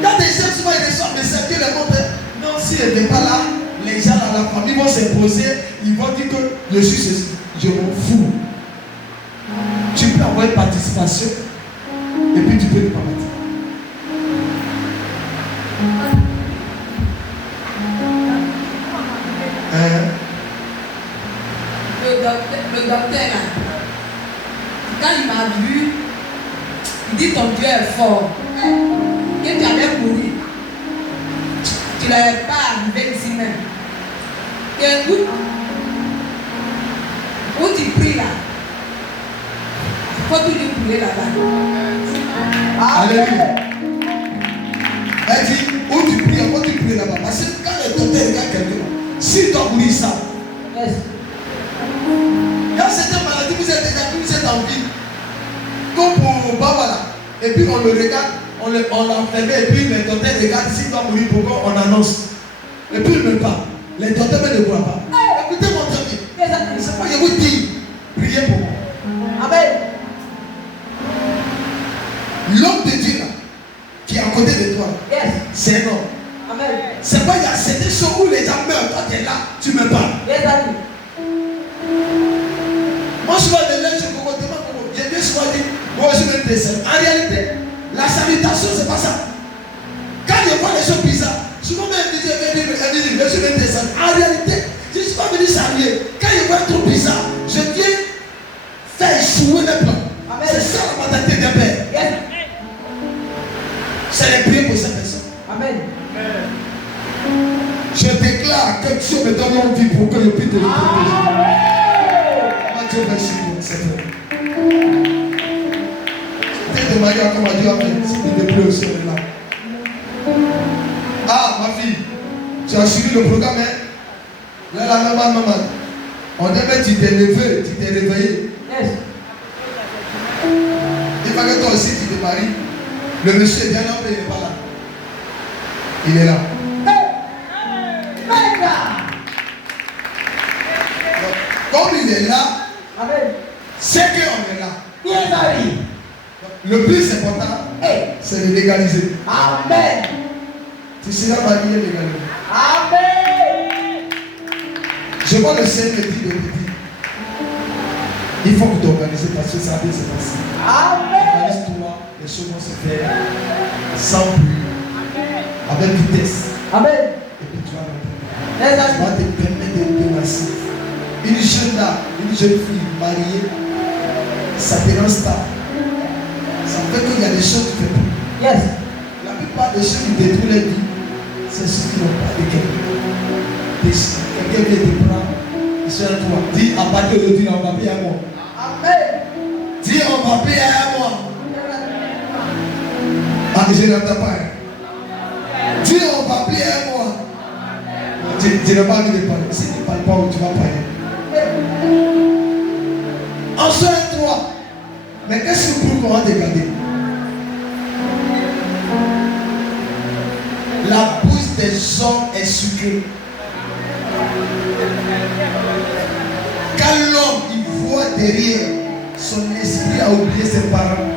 Quand des gens souvent ils reçoivent des services, les montres, non, si elle n'est pas là, les gens dans la famille vont se poser, ils vont dire que je suis ceci. Je m'en fous. Tu peux avoir une participation et puis tu peux ne pas partir. Le docteur là, quand il m'a vu, il dit ton Dieu est fort. Que tu allais mourir. Tu n'avais pas arrivé ici même. Que où tu pries là, il faut toujours prier là-bas. Alléluia. Elle dit, où tu pries, où tu pries là-bas. Parce que quand le docteur regarde quelqu'un, s'il doit mourir ça, Yes. quand c'est une maladie, vous êtes en vie. Comme pour Babala. Et puis on le regarde, on l'enferme, et puis le docteur regarde s'il doit mourir, pourquoi on annonce. Et puis il ne meurt pas. Les docteurs ne le voient pas. Écoutez mon ami. C'est pas, je vous dis, priez pour moi. Amen. L'homme de Dieu là, qui est à côté de toi, Yes. c'est un homme. Amen. C'est pas, il y a certaines choses où les gens meurent. Toi tu es là, tu ne meurs pas. Yes, Ali. Moi je vois des lettres, je me demande comment. J'ai bien souvent dit, moi je me décède. En réalité, la salutation, c'est pas ça. Quand je vois les choses bizarres, souvent dit, je vais descendre. En réalité, je ne suis pas venu saluer. Quand il voit trop bizarre, je viens faire échouer mes plans. C'est ça la mentalité d'un père. Yes. C'est les prières pour cette personne. Amen. Je déclare que Dieu me donne envie pour que je puisse te protéger. Dieu merci pour cette fois. C'était de manière comme Dieu a fait. C'est de plus aussi là. Ah, ma fille, tu as suivi le programme, hein? Là, la maman. On devait, tu t'es levé, tu t'es réveillé. Yes. Il faut que toi aussi tu te maries. Le monsieur est bien là, mais il n'est pas là. Il est là. Donc, comme il est là, Amen. c'est qu'on est là. Yes, Harry. Le plus important, c'est de légaliser. Amen. Tu seras marié légalement. Amen. Je vois le Seigneur me dire de dire. Il faut que tu organises parce que ça va bien se passer. Amen. Organise-toi, les choses vont se faire sans bruit, avec vitesse. Amen. Et puis tu vas rentrer. Yes, Tu vas Harry. te permettre de masser. Une jeune dame, une jeune fille mariée, ça te rend stable. Ça fait qu'il y a des choses qui ne font plus. Yes. La plupart des choses qui détruisent les vies, c'est ceux qui n'ont pas de quelqu'un. Quelqu'un vient te prendre, il sera toi. Dis à partir d'aujourd'hui, on va payer à moi. Amen. Dis on va payer à moi. Ah, je n'entends pas. Dis on va payer à moi. Tu n'as pas envie de parler. Si tu ne parles pas, tu vas payer. En seul toi. Mais qu'est-ce que pour qu'on va te garder? La bouche des hommes est sucrée. Quand l'homme il voit derrière, son esprit a oublié ses parents.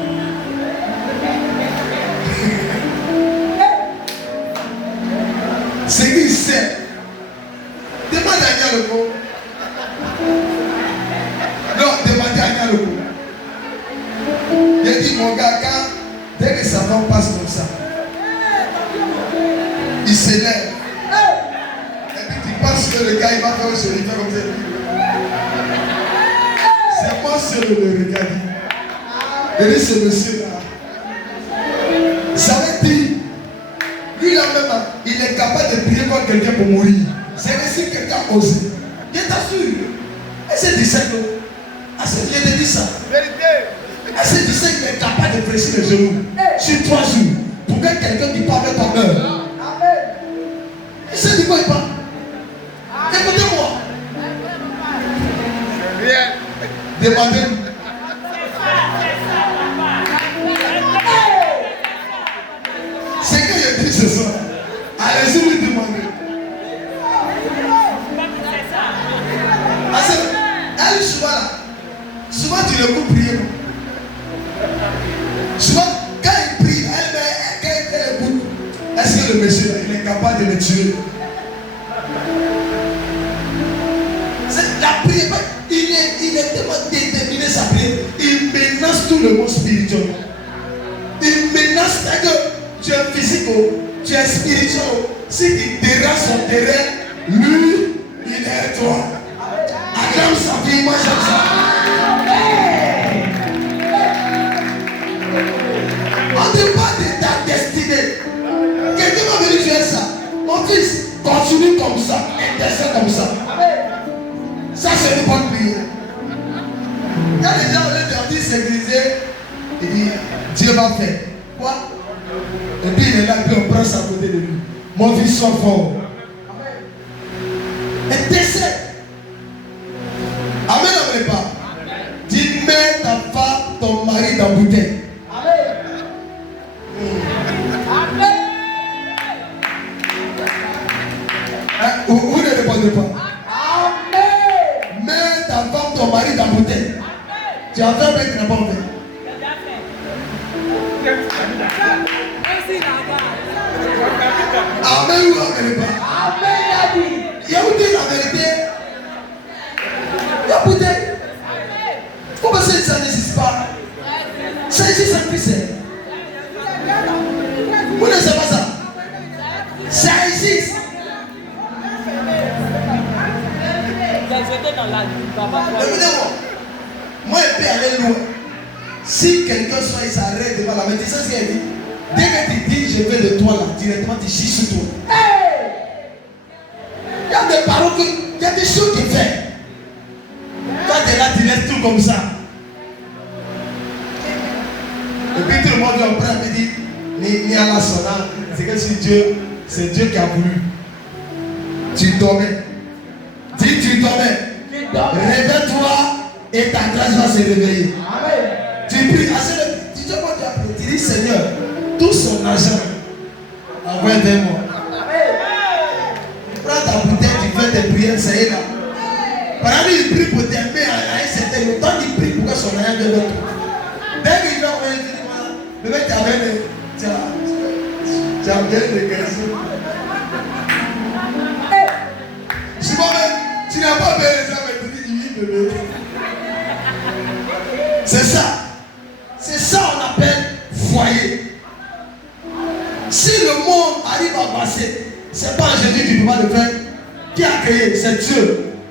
Ce qu'il sait, demande à Nia le coup. Non, demandez à Nia le coup. Il dit mon gars, quand dès que sa femme passe comme ça, il s'élève. Et puis tu penses que le gars il va faire ce rituel comme ça. C'est moi seul le regarde. Et lui ce monsieur là. Ça veut dire, lui là même, il est capable de prier contre quelqu'un pour mourir. C'est ainsi que quelqu'un a osé. Je t'assure. Et c'est 17 ans. Ah, c'est bien de dire ça. Vérité. Et c'est 17 qu'il est capable de presser les genoux sur 3 jours pour que quelqu'un qui parle ton heure. Amen. C'est du quoi il parle. Écoutez-moi. Rien. Demandez-lui. C'est que je dis ce soir. Allez-y lui demander. Parce qu'elle souvent là. Souvent tu le coupes prier. Souvent quand il prie, quand il fait les boucles, est-ce que le monsieur là, il est capable de le tuer? C'est la prière. Il est tellement déterminé sa prière. Il menace tout le monde spirituel. Il menace que tu es physique, tu es spirituel. Si tu déranges son terrain, lui, il est toi. Acclame sa vie, moi j'aime ça. On ne pas de ta destinée. Quelqu'un va venir faire ça. Mon fils, continue comme ça, intercède comme ça. Ça, c'est une bonne prière. Quand les gens veulent dire s'égliser, il dit Dieu va faire. Quoi? Et puis il est là, puis on prend ça à côté de lui. Mon fils soit fort. Intercède. Amen, amen pas. Dis, mets ta femme, ton mari dans la bouteille. Vous ne répondez pas. Mets ta femme, ton mari dans la bouteille. Tu as fait, mais tu n'as pas fait. Amen ou amen pas. Il y a où dit la vérité. La bouteille. Pourquoi ça n'existe pas? Ça existe en plus. Vous ne savez pas ça. Ça existe. Écoutez-moi. Moi, je peux aller loin. Si quelqu'un soit, il s'arrête devant la main, tu sais ce qu'il dit? Dès que tu dis, je veux de toi là, directement tu chies sur toi. Il y a des paroles, il y a des choses qu'il fait. Toi, tu es là, tu laisses tout comme ça. Et puis tout le monde lui prend et dit, ni à la sonna, c'est que c'est Dieu qui a voulu. Tu dormais. Dis, tu dormais. Réveille-toi et ta grâce va se réveiller. Amen. Tu pries, tu dis Seigneur, tout son argent, envoie vers moi. Prends ta bouteille, tu fais tes prières, ça y est là. Par exemple, il prie pour t'aimer à un certain temps, il prie pour que son argent vienne vers toi. Dès qu'il vient, il dit voilà, le mec t'amène, tu as bien les garçons. Si tu n'as pas bien les hommes, tu dis oui, bébé. C'est ça. C'est ça qu'on appelle foyer. Si le monde arrive à passer, c'est pas Jésus qui ne peut pas le faire. Qui a créé? C'est Dieu.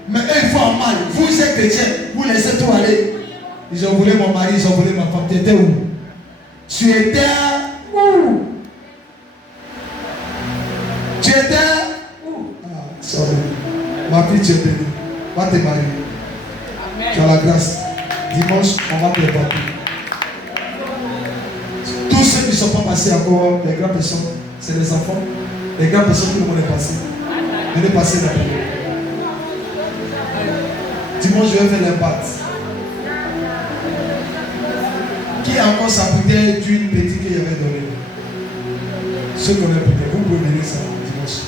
Mais eux ils font mal. Vous êtes chrétiens, vous laissez tout aller. Ils ont volé mon mari, ils ont volé ma femme. Tu étais où? Tu étais où? Tu étais où? Ah, sorry. Ma fille, tu es bénie. Va te marier. Tu as la grâce. Dimanche, on va te baptiser. Tous ceux qui ne sont pas passés encore, les grandes personnes, c'est les enfants. Les grandes personnes, tout le monde est passé. Venez passer la prière. Dimanche, je vais faire l'impact. Qui a encore sa bouteille d'une petite qu'il avait donnée? Ceux qui ont la bouteille, vous pouvez venir ça dimanche.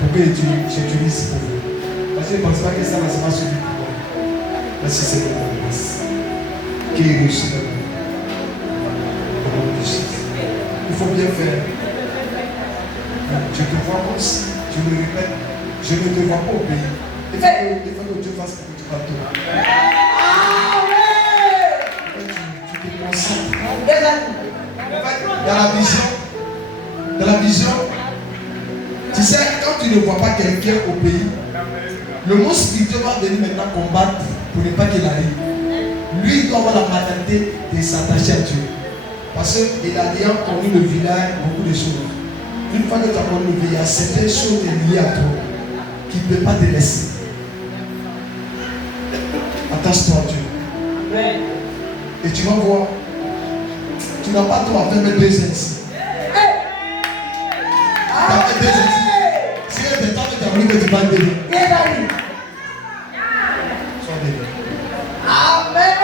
Pour que j'utilise pour vous. Parce que je ne pense pas que ça va se passer du coup. Merci Seigneur pour la grâce. Qui est réussi dans le il faut bien faire. Je te vois comme si, je le répète, je ne te vois pas au pays. Il faut que Dieu fasse pour que tu parles tout. Tu te concentres. Dans la vision, tu sais, quand tu ne vois pas quelqu'un au pays, le monde spirituel va venir maintenant combattre pour ne pas qu'il arrive. Lui, il doit avoir la mentalité de s'attacher à Dieu. Parce qu'il a déjà connu le village, beaucoup de choses. Une fois que tu as connu le village, il y a certaines choses liées à toi qui ne peuvent pas te laisser. Attache-toi à Dieu. Et tu vas voir, tu n'as pas toi à faire mettre deux ailes ici. Tu as fait deux ailes ici. Si il y a des temps que tu as voulu que tu vas donner. Sois béni. Amen.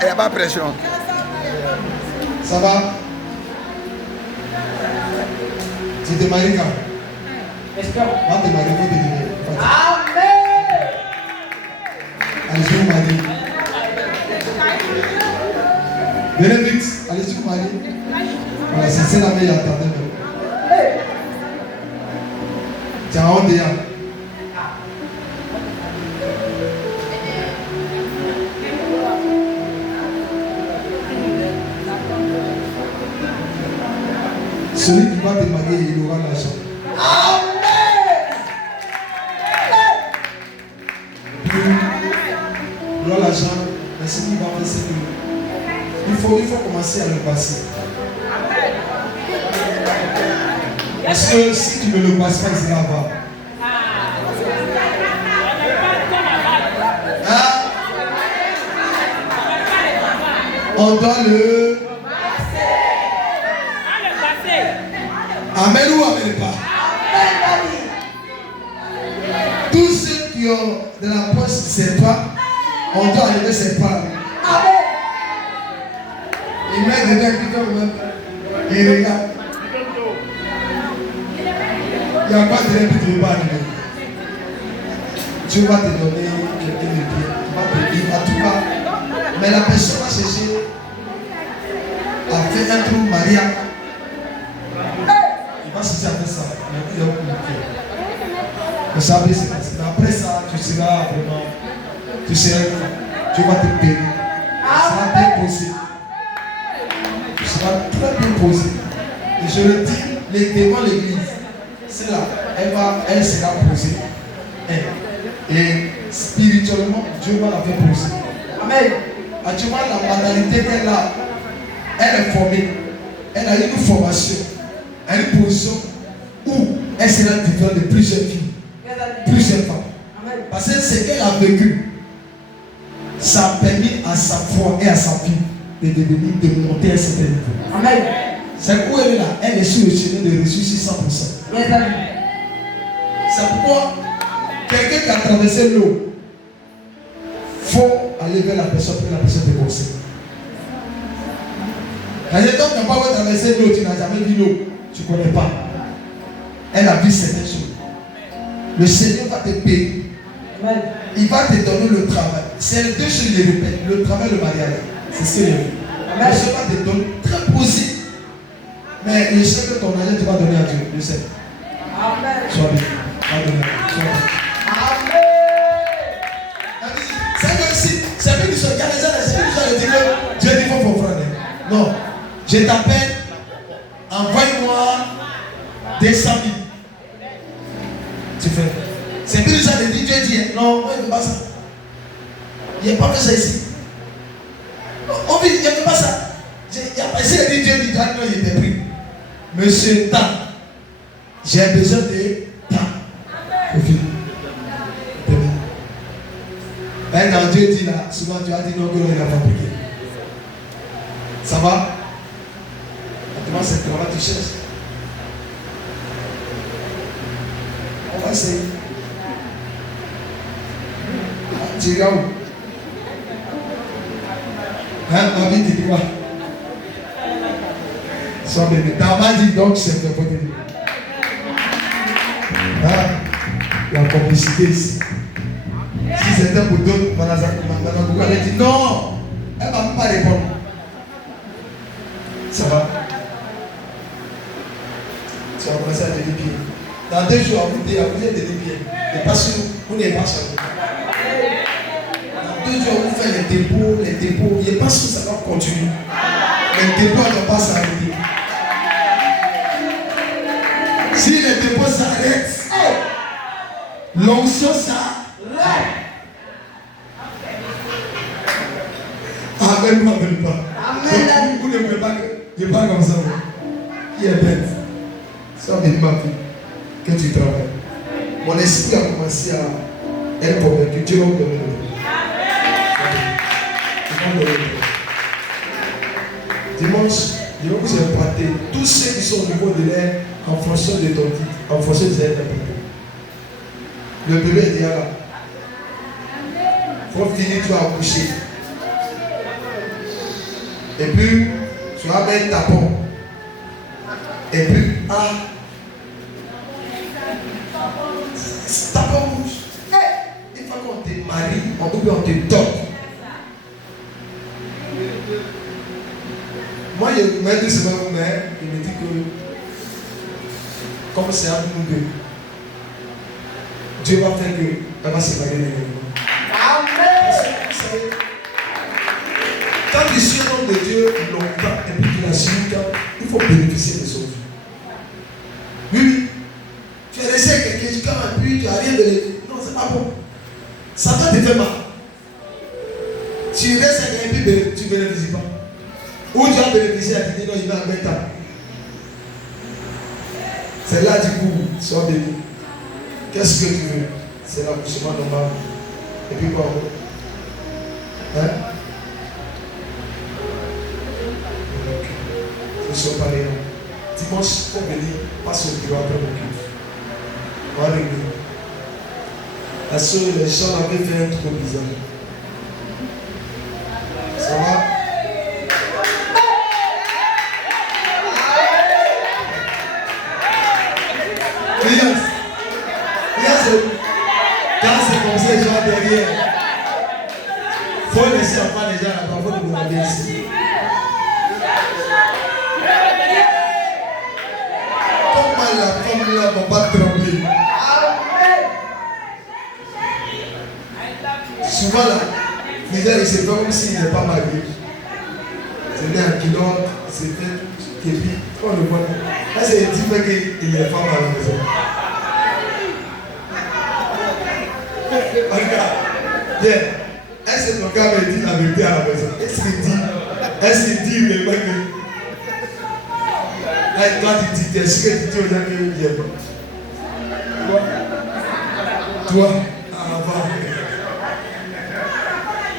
Il n'y a pas de pression. Ça va? Tu te maries quand? Va te marier, faut te marier. Amen. Allez, je vous marie. Venez vite. Allez, je vous marie. Voilà, c'est la meilleure attendez. Tiens, on dit. Celui qui va te marier, il aura l'argent. Amen. Il aura l'argent, mais ce qu'il va faire, c'est que il faut commencer à le passer. Parce que si tu ne le passes pas, il sera bas. Hein? On doit le Amen ou Amen pas? Tous ceux qui ont de la poche ses pas, on doit enlever ses pas. Il met dedans quelqu'un même. Il regarde. Il n'y a pas de rêve que tu ne veux pas arriver. Dieu va te donner quelqu'un de bien. Il va te dire à tout cas. Mais la personne va chercher à faire un trou Maria. Si ça fait ça, il y a beaucoup de cœur. Vous savez, c'est passé. Mais après ça, tu seras vraiment, tu vas te payer. Tu seras bien posé. Tu seras très bien posé. Et je le dis, devant l'église, c'est là, elle sera posée. Et spirituellement, Dieu va la faire pousser. Amen. Actuellement, la mentalité qu'elle a, elle est formée. Elle a une formation, une position où elle sera différente de plusieurs filles, plusieurs femmes. Amen. Parce que ce qu'elle a vécu, ça a permis à sa foi et à sa fille de monter à un certain niveau. Amen. C'est où elle est là. Elle est sur le chemin de réussir 100%. Mes amis. C'est pourquoi quelqu'un qui a traversé l'eau, il faut aller vers la personne pour que la personne te conseille. Quand tu n'as pas traversé l'eau, tu n'as jamais vu l'eau, tu ne connais pas. Elle a vu certaines choses. Le Seigneur va te payer. Amen. Il va te donner le travail. C'est les deux choses qu'il répète. Le travail et le mariage. C'est ce qu'il veut. Le Seigneur va te donner très posé. Mais je sais que ton argent, tu vas donner à Dieu. Je sais. Amen. Sois bien. Va donner à Dieu. Sois bien. Amen. C'est comme si, c'est plus du sol. Il y a des gens qui disent que Dieu dit faut frère. Non. Je t'appelle. Envoie-moi 200 000. Tu fais. C'est plus ça de dire Dieu dit. Non, moi, il ne veut pas ça. Il n'y a pas fait ça ici. On dit, il ne veut pas ça. Il y a pas essayé de dire Dieu dit, non, il était pris. Monsieur temps. J'ai besoin de temps. Ben, quand Dieu dit là, souvent tu as dit non que l'on n'a pas prié. Ça va? Maintenant, c'est le travail que tu cherches. On va essayer. Tu iras où? Hein, ma vie, tu dis quoi? Sois béni. T'as pas dit donc c'est le côté. Hein? Il y a une complicité ici. Si c'était pour d'autres, Madame avait dit non, elle ne va pas répondre. Ça va? Tu vas commencer à te dire bien. Dans 2 jours, vous allez te dire bien. Et pas sûr, vous n'êtes pas sûr. Dans 2 jours, vous faites les dépôts. Il n'est pas sûr que ça va continuer. Les dépôts ne vont pas s'arrêter. Si les dépôts s'arrêtent, l'onction s'arrête. Amen, amen pas. Amen. Vous ne pouvez pas que je parle comme ça. Qui est bête? Ça vient de ma vie. Que tu travailles. Mon esprit a commencé à être convaincu. Dieu va vous donner le nom. Dimanche, je vais vous imparter tous ceux qui sont au niveau de l'air en fonction de ton titre, en fonction de l'air d'un bébé. Le bébé est déjà là. Il faut finir, tu vas accoucher. Et puis, tu vas mettre ta pompe. Et puis, ta pompe bouge. Une fois qu'on te marie, on te donne. Moi, je me dis souvent, mais il me dit que, comme c'est un bébé, Dieu va faire qu'elle va se marier avec nous. Amen. Quand tu suis un homme de Dieu longtemps et puis tu l'as su, il faut bénéficier de son vie. Oui. Tu es resté avec quelqu'un et puis tu n'as rien de. Non, c'est pas bon. Ça va te faire mal. Tu restes avec quelqu'un et puis tu ne bénéficies pas. Ou tu as bénéficié à te dire non, il va en mettre temps. C'est là du coup, sois béni. Qu'est-ce que tu veux? C'est l'accouchement normal. Et puis quoi? Hein? Ne sois pas rien. Dimanche, il faut venir, passe au bureau après mon culte. On va régler. Parce que les gens avaient fait un trop bizarre. Ça va? Quand c'est comme ça, les gens derrière. Il faut laisser enfant les gens là-bas, il faut nous demander ici. Comment la femme là ne va pas trembler? Souvent là, les gens se font comme s'il n'est pas marié. C'est né en kilote, c'est fait, et puis, on le voit. Là, c'est dit qu'il est femme à la maison. Bien. Est-ce que ton gars me dit la vérité à la maison? Est-ce qu'il dit le mec quand tu dis, qu'est-ce que tu dis aux gens qui viennent? Toi,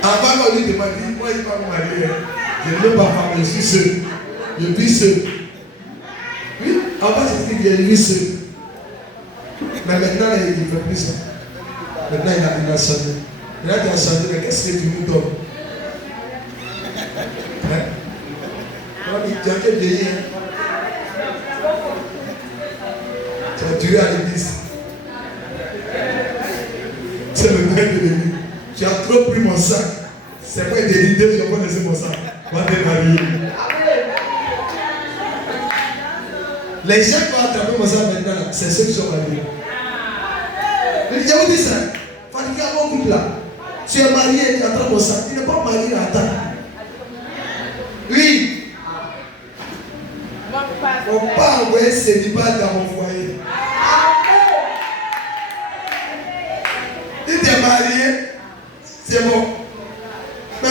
avant qu'on lui demande, moi je ne vais pas me marier. Je ne veux pas faire, je suis seul. Je vis seul. Oui, avant je dis que je vis seul. Mais maintenant il ne fait plus ça. Maintenant il a changé. Maintenant tu as changé, mais qu'est-ce que tu nous donnes? Tu as qu'à vieillir. Tu as duré à l'église. C'est le maître de l'église. Tu as trop pris mon sac. C'est pas des idées, je vais pas laisser mon sac. Va te marier. Les gens qui ont attrapé mon sac maintenant, c'est ceux qui sont mariés. Je vous dis ça. Fatigué à mon couple là. Tu es marié, tu attrapes mon sac. Tu n'es pas marié à temps. Oui. Il ne faut pas envoyer ce débat dans mon foyer. Si tu es marié, c'est bon. Mais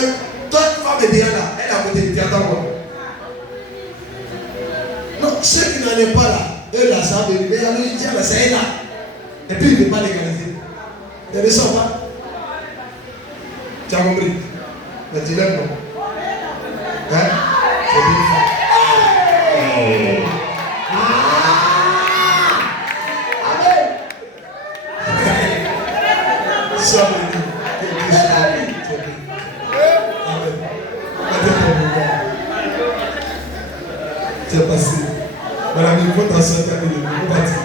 toi, femme est bien là, elle est à côté de toi, attends-moi. Non, ceux qui n'en est pas là, eux là, ça va venir. Mais il y a le dire là, c'est là. Et puis il ne peut pas légaliser. Tu ne sens pas? Tu as compris? Mais tu l'aimes non? Hein? C'est bien fait. C'est passé. Madame, il faut t'asseoir, il faut partir.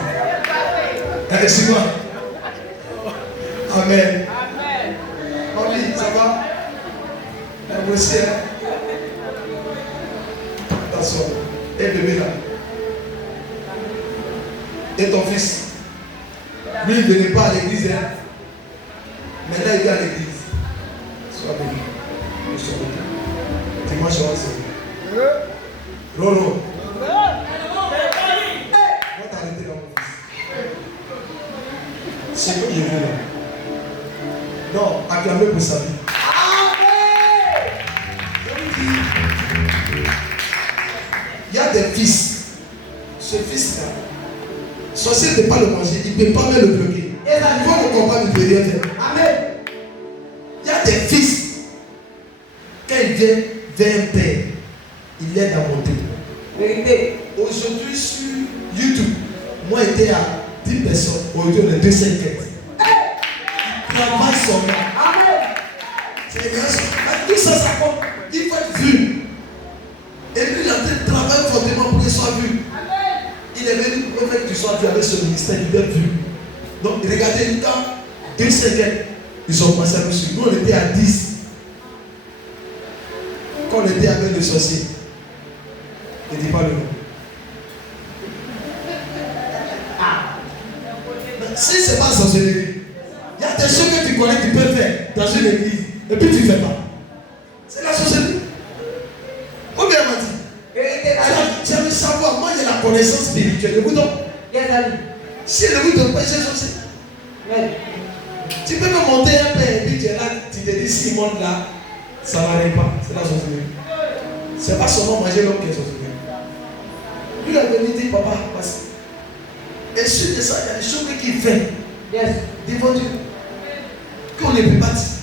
Allez, suis-moi. Amen. Mamie, ça va? Moi aussi, hein? T'assois. Et bébé là. Et ton fils. Lui, il ne venait pas à l'église, hein? Maintenant, il vient à l'église. Sois béni. Nous sommes bénis. Dimanche, on va se voir. Roro. Va t'arrêter dans mon fils. C'est que je veux là. Non, acclamez pour sa vie. Il y a des fils. Ce fils-là, sorcier ne peut pas le manger, il ne peut pas même le bloquer. Il faut le combat, il ne peut rien faire. Amen. Il y a des fils. Quand il vient vers un père, il l'aide à monter. Vérité. Aujourd'hui sur YouTube, moi j'étais à 10 personnes, aujourd'hui on est 250. Il travaille son nom. Amen. C'est bien sûr. Tout ça, ça compte. Il faut être vu. Et puis il a fait travailler fortement pour qu'il soit vu. Amen. Il est venu pour que tu sois vu avec ce ministère, il est vu. Donc regardez le temps, 250, ils ont commencé à nous suivre. Nous on était à 10. Quand on était avec les sorciers. Ne dis pas le nom. Si ce n'est pas sorcellerie, il y a des choses que tu connais, tu peux faire dans une église, et puis tu ne fais pas. C'est la sorcellerie. Combien m'a dit? Tu as le savoir, moi j'ai la connaissance spirituelle. Le bouton. Si le bouton pêche, je sais. Tu peux me monter un peu, et puis tu es là, tu te dis, si monte là, ça ne m'arrive pas. C'est la sorcellerie. Ce n'est pas seulement manger l'homme qui est sorcellerie. Lui, il a venu dire, papa, passe. Et suite de ça, il y a des choses qu'il fait. Devant Dieu. Qu'on ne peut pas dire.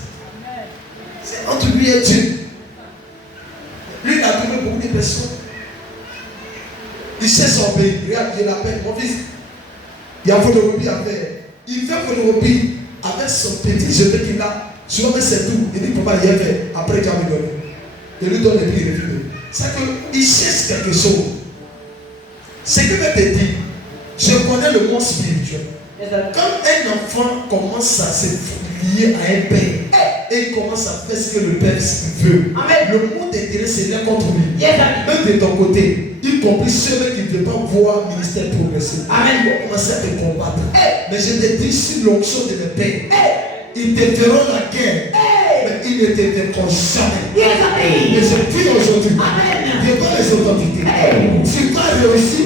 C'est entre lui et Dieu. Lui, il a trouvé beaucoup de personnes. Il sait son pays. Regarde, il l'appelle, mon fils. Il y a photocopie à faire. Il fait photocopie avec son petit jeté qu'il a. Je vais mettre ses tout. Il dit, papa, il a fait. Après, il va me donner. Il lui donne les prix, il refuse. C'est qu'il cherche quelque chose. Ce que je te dis, je connais le monde spirituel. Quand un enfant commence à se lier à un père et il commence à faire ce que le père veut, le monde intérieur s'élève contre lui. Même de ton côté, y compris ceux qui ne veulent pas voir le ministère progresser, ils vont commencer à te combattre. Mais je te dis, si l'onction de mes pères, ils te feront la guerre, mais ils ne te verront jamais. Et je dis aujourd'hui, devant les autorités, tu vas réussir,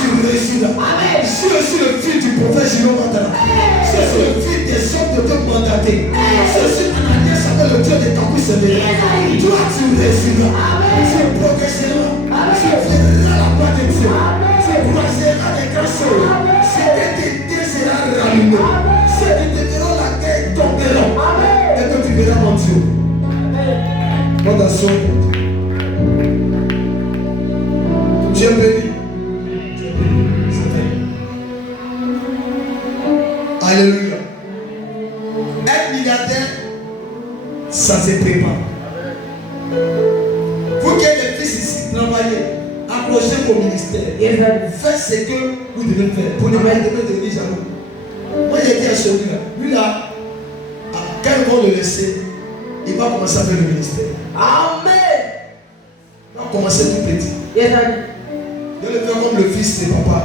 tu réussis là. Si je suis le fils du prophète Gino Matala, si je suis le fils des hommes de Dieu tu réussiras. Tu progresseras. Tu verras la gloire de Dieu. Tu croiseras les grands choses. Ce que tes dieux sera rallumé. Ce que te verront la guerre tomberont. Et que tu verras mon Dieu. Mon action. Dieu béni. C'est fait. Alléluia. Être milliardaire, ça se prépare. Vous qui êtes les fils ici, travaillez, accrochez vos ministères. Faites ce que vous devez faire pour ne pas devenir jaloux. Moi j'ai dit à celui-là, lui là, quand ils vont le laisser, il va commencer à faire le ministère. Amen. Il va commencer tout petit. Il va le faire comme le fils de papa.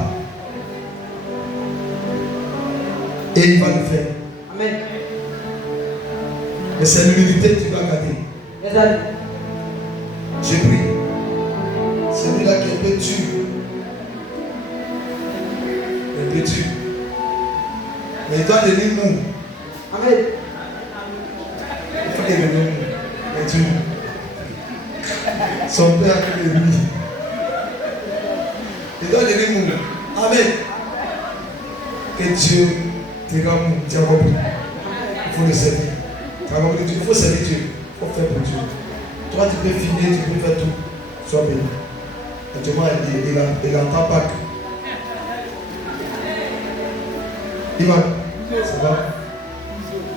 Et il va le faire. Amen. Mais c'est l'humilité que tu vas garder. J'ai pris. Celui-là qui est un peu dur. Un peu dur. Mais il doit devenir mou. Amen. Il faut qu'il devienne mou. Mais dur. Son père a fait de lui. Il doit devenir mou. Amen. Que Dieu te rende mou. Tu as compris. Il faut le servir. Il faut servir Dieu. Il faut faire pour Dieu. Toi, tu peux finir, tu peux faire tout. Sois béni. Actuellement, il n'entend pas. Ivan, ça va?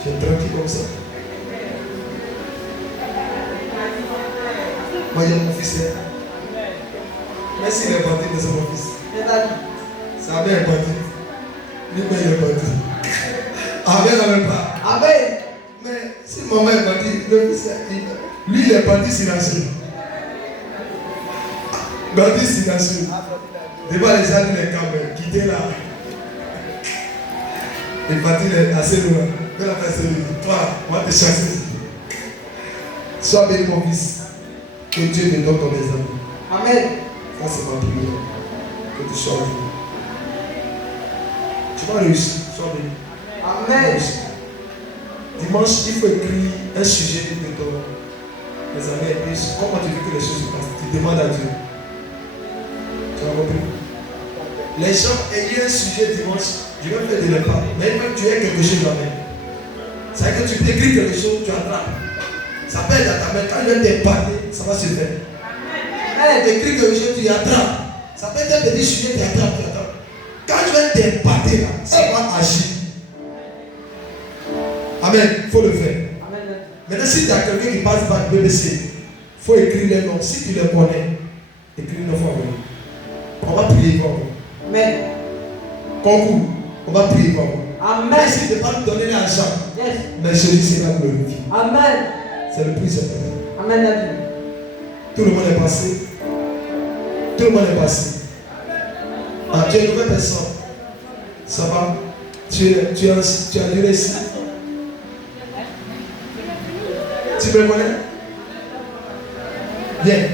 Tu es tranquille comme ça. Moi, j'ai mon fils. Même s'il est bandit, mais c'est mon fils. Ça a bien bandit. Lui-même, il est bandit. Amen, n'en pas. Amen. Mais si maman est bandit, le fils, lui, il est bandit silencieux. Bandit silencieux. Devant les gens, les caméras, quittez là. Et bandit est assez loin. Mais la personne dit, toi, on va te chasser. Sois béni, mon fils. Que Dieu te donne ton exemple. Amen. Ça, c'est ma prière. Que tu sois béni. Tu vas réussir. Sois béni. Amen. Dimanche, il faut écrire un sujet de ton. Mes amis, et puis comment tu veux que les choses se passent? Tu demandes à Dieu. Tu as compris? Les gens ayant un sujet dimanche, je vais faire de l'impact. Mais même tu as quelque chose dans la main. C'est que tu t'écris quelque chose, tu attrapes. Ça peut être dans ta main. Quand je vais t'impacter, ça va se faire. Quand tu écris quelque chose, tu attrapes. Ça peut être un petit sujet, tu attrapes, tu attrapes. Quand je vais t'impacter là, ça va agir. Amen. Il faut le faire. Maintenant, si tu as quelqu'un qui passe par le BBC, il faut écrire les noms. Si tu les connais, écris nos fois. On va prier pour vous. Amen. Concours, on va prier pour vous. Amen. Si tu ne peux pas nous donner l'argent, mais celui sera glorifié. Amen. C'est le prix, c'est le prix. Amen. Tout le monde est passé. Tout le monde est passé. Ah, tu es une nouvelle personne. Ça va? Tu as duré ici. Tu me connais? Viens.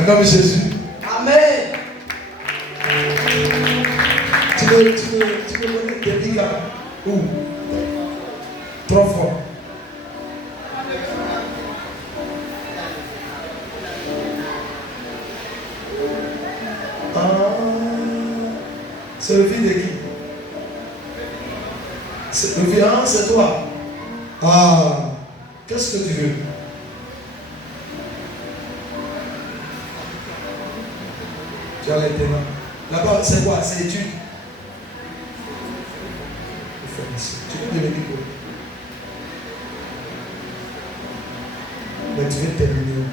Acclame Jésus. Amen. Tu me connais depuis quand? Où? 3 fois. Ah, c'est le fils de qui? Le violent, c'est toi. Ah, qu'est-ce que tu veux? Tu as les témoins. Là-bas, c'est quoi? C'est étude. Tu peux devenir quoi? Mais tu veux terminer.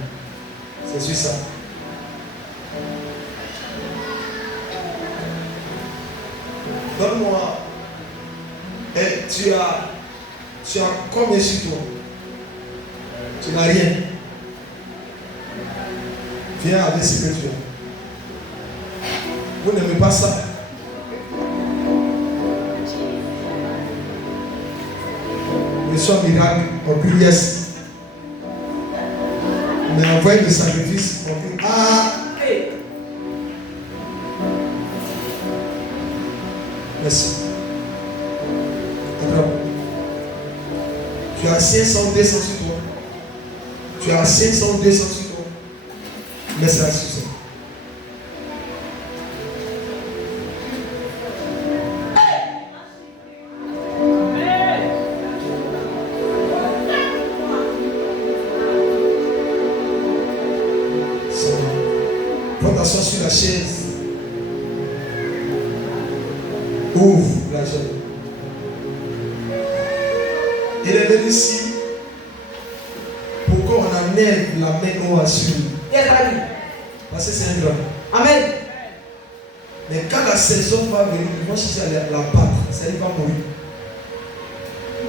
C'est sur ça. Donne-moi. Et tu as combien sur toi? Tu n'as rien. Viens avec ce que tu as. Vous n'aimez pas ça? Reçois miracle, on crie yes. Mais envoie le sacrifice, on crie ah. Merci. Tu as 500, 200 sur toi. Tu as 500, 200 sur toi. Mais c'est la succès. Prends t'asseoir sur la chaise. Ouvre la jambe. Il est venu ici pour qu'on enlève la main qu'on a sur lui. Parce que c'est un drame. Amen. Mais quand la saison va venir, ils vont chercher à la battre. C'est-à-dire qu'il va mourir.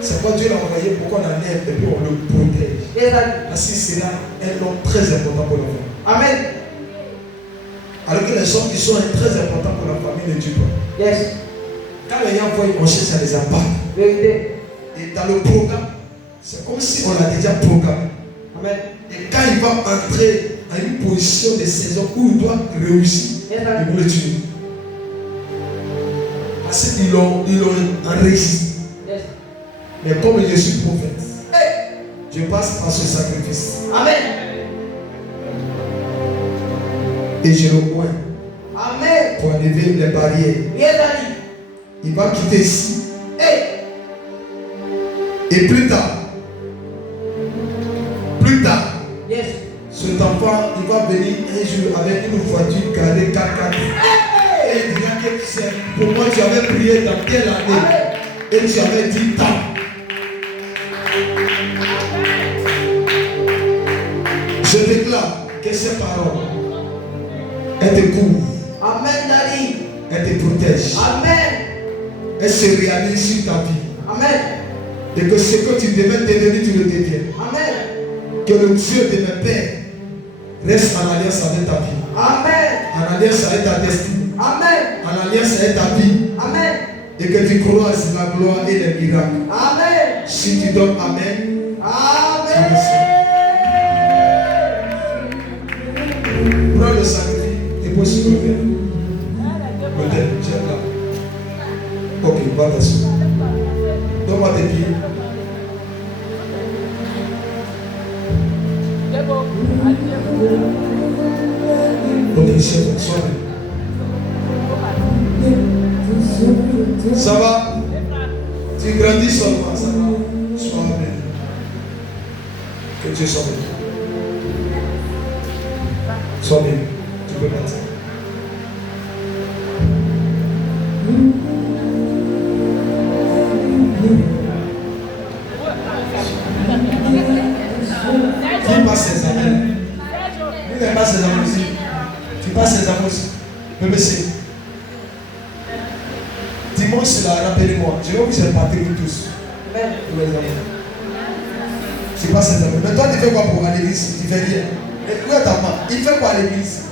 C'est pourquoi Dieu l'a envoyé pour qu'on enlève et puis on le protège. Parce que c'est là un homme très important pour l'enfant. Amen. Alors que les hommes qui sont très importants pour la famille ne tuent pas. Yes. Quand les gens voient, on cherche à les abattre. Vérité. Et dans le programme, c'est comme si on l'a déjà programmé. Amen. Et quand il va entrer à une position de saison où il doit réussir, Yes. ils vont le tuer. Parce qu'ils l'ont enregistré. Yes. Mais comme je suis prophète, je passe par ce sacrifice. Amen. Et je le oins Amen. pour enlever les barrières. Yes. Il va quitter ici. Et plus tard, Yes. cet enfant, il va venir un jour avec une voiture garée 4x4. Et il dira que c'est pour moi tu avais prié dans quelle année? Et tu avais dit tant. Je déclare que ces paroles, elles te couvrent, Amen, Daddy. elles te protègent, Amen. elles se réalisent sur ta vie. Amen. Et que ce que tu devais devenir, tu le deviens. Amen. Que le Dieu de mes pères reste en alliance avec ta vie, Amen. en alliance avec ta destinée, Amen. en alliance avec ta vie. Amen. Et que tu croises la gloire et les miracles. Amen. Si tu donnes Amen, Amen. prends le sacrifice et pose sur le cœur. Peut-être, tiens là. Ok, va t'asseoir. Donne-moi tes pieds. Ok, c'est bon, sois bien. Ça va? Tu grandis seulement, ça va? Sois bien. Que Dieu soit bien. Sois bien. Tu peux partir. Qui passe ses examens? Qui passe ses examens aussi? Tu passes ses examens aussi? BBC. Dimanche, là, rappelez-moi. Je vais vous répartir vous tous. Pour les examens. Tu passes ses examens. Mais toi, tu fais quoi pour aller à l'église? Tu fais rien. Et où est ta main? Il fait quoi à l'église?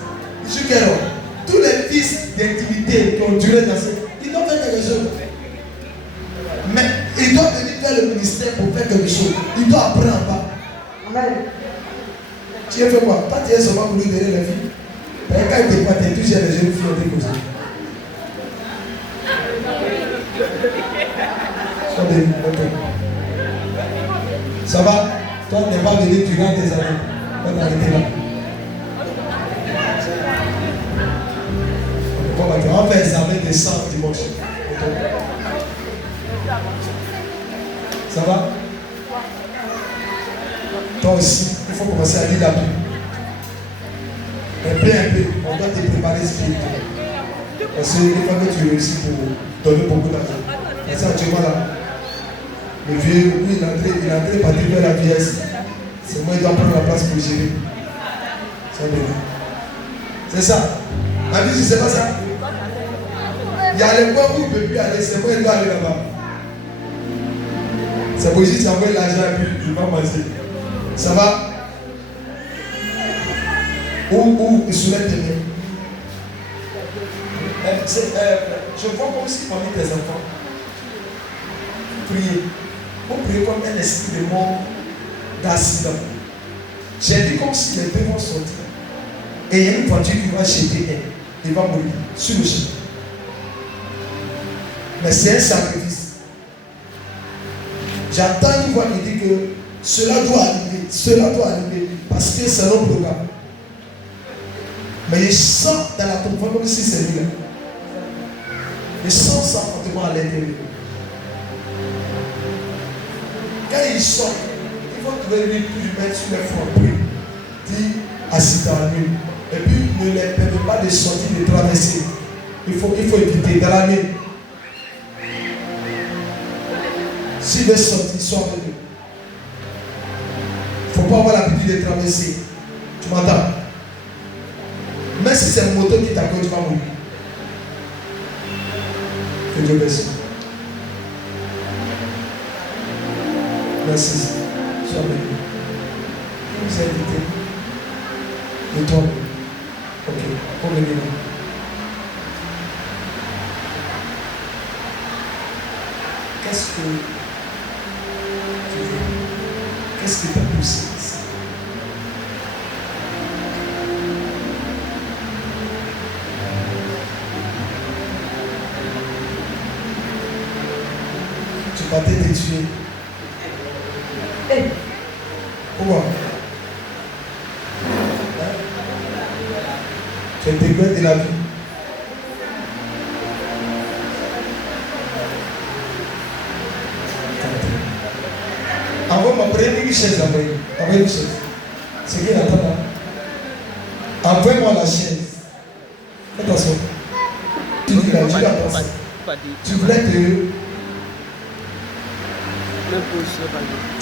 Je suis quel homme? Tous les fils d'intimité qui ont duré dans ce. Ils doivent faire quelque chose. Mais il doit venir faire le ministère pour faire quelque chose. Il doit apprendre en bas. Amen. Tu as fait quoi? Toi, tu es seulement pour lui donner la vie. Mais quand il te voit, tu es toujours les jeunes filles ont déposé. Ça va? Toi, tu n'es pas venu durant tes années. Tu vas t'arrêter là. On va faire examen de sang dimanche. Ça va? Toi aussi, il faut commencer à lire la Bible. Un peu, on doit te préparer spirituellement. Parce qu'il faut que tu réussis pour donner beaucoup d'argent. Et ça, tu vois là, le vieux, lui, il est entré partir vers la vieillesse. C'est moi qui dois prendre la place pour gérer. C'est ça. La vie, c'est pas ça. Il y a les points où il ne peut plus aller, c'est moi qui dois aller là-bas. C'est pour juste envoyer l'argent et puis il va manger. Ça va? Ou il soulève tes mains. Je vois comme si parmi tes enfants, prier. On prie comme un esprit de mort d'accident. J'ai dit comme si les deux vont sortir. Et il y a une voiture qui va jeter un. Il va mourir sur le chemin. Mais c'est un sacrifice. J'entends une voix qui dit que cela doit arriver, parce que c'est notre programme. Mais je sens dans la tombe comme si c'est lui là. Je sens ça fortement à l'intérieur. Quand il sort, il faut trouver lui mettre sur les fronts, puis dit assis dans la nuit. Et puis ne les permet pas de sortir, de traverser. Il faut éviter dans la nuit. S'il veut sortir, soit avec lui. Il ne faut pas avoir l'habitude de traverser. Tu m'entends? Même si c'est un moteur qui t'accorde, tu vas mourir. Que Dieu merci. Merci. Sois avec nous. Qui vous a invité? De toi. Ok. Revenez-nous. Qu'est-ce que tu veux? Qu'est-ce qui t'a poussé ici? Tu partais te tuer. Pourquoi? Hein? Tu es dégoûté de la vie. Envoie-moi, prenez une chaise avec. Envoie une chaise. C'est qui attend là? Envoie-moi la chaise. Fais attention. Tu dis la Dieu attention. Tu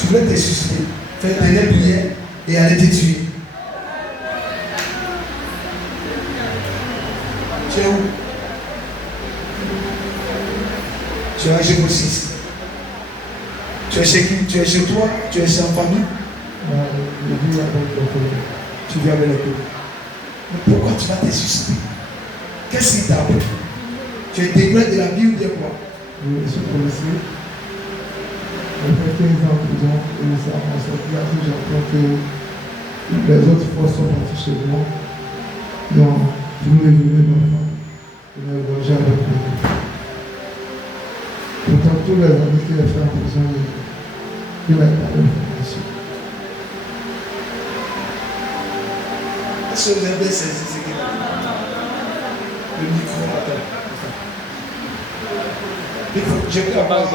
voulais te suicider, faire une dernière prière et aller te tuer. Tu es où? Tu es à G6. Tu es chez qui? Tu es chez toi? Tu es chez en famille? Tu viens avec le cœur. Mais pourquoi tu vas te suicider? Qu'est-ce qui t'a appris? Tu es dégoûté de la vie ou de quoi? Je suis policier. J'ai fait 15 ans en prison et ça m'a sorti à tout. J'apprends que les autres forces sont parties chez moi. Donc, je voulais venir maintenant. Je me loger avec eux. Pourtant, tous les années qu'il a fait en prison, il n'a pas d'information. Est-ce que vous avez saisi ce qu'il a dit? Le micro, attends. Il faut que je peux avoir.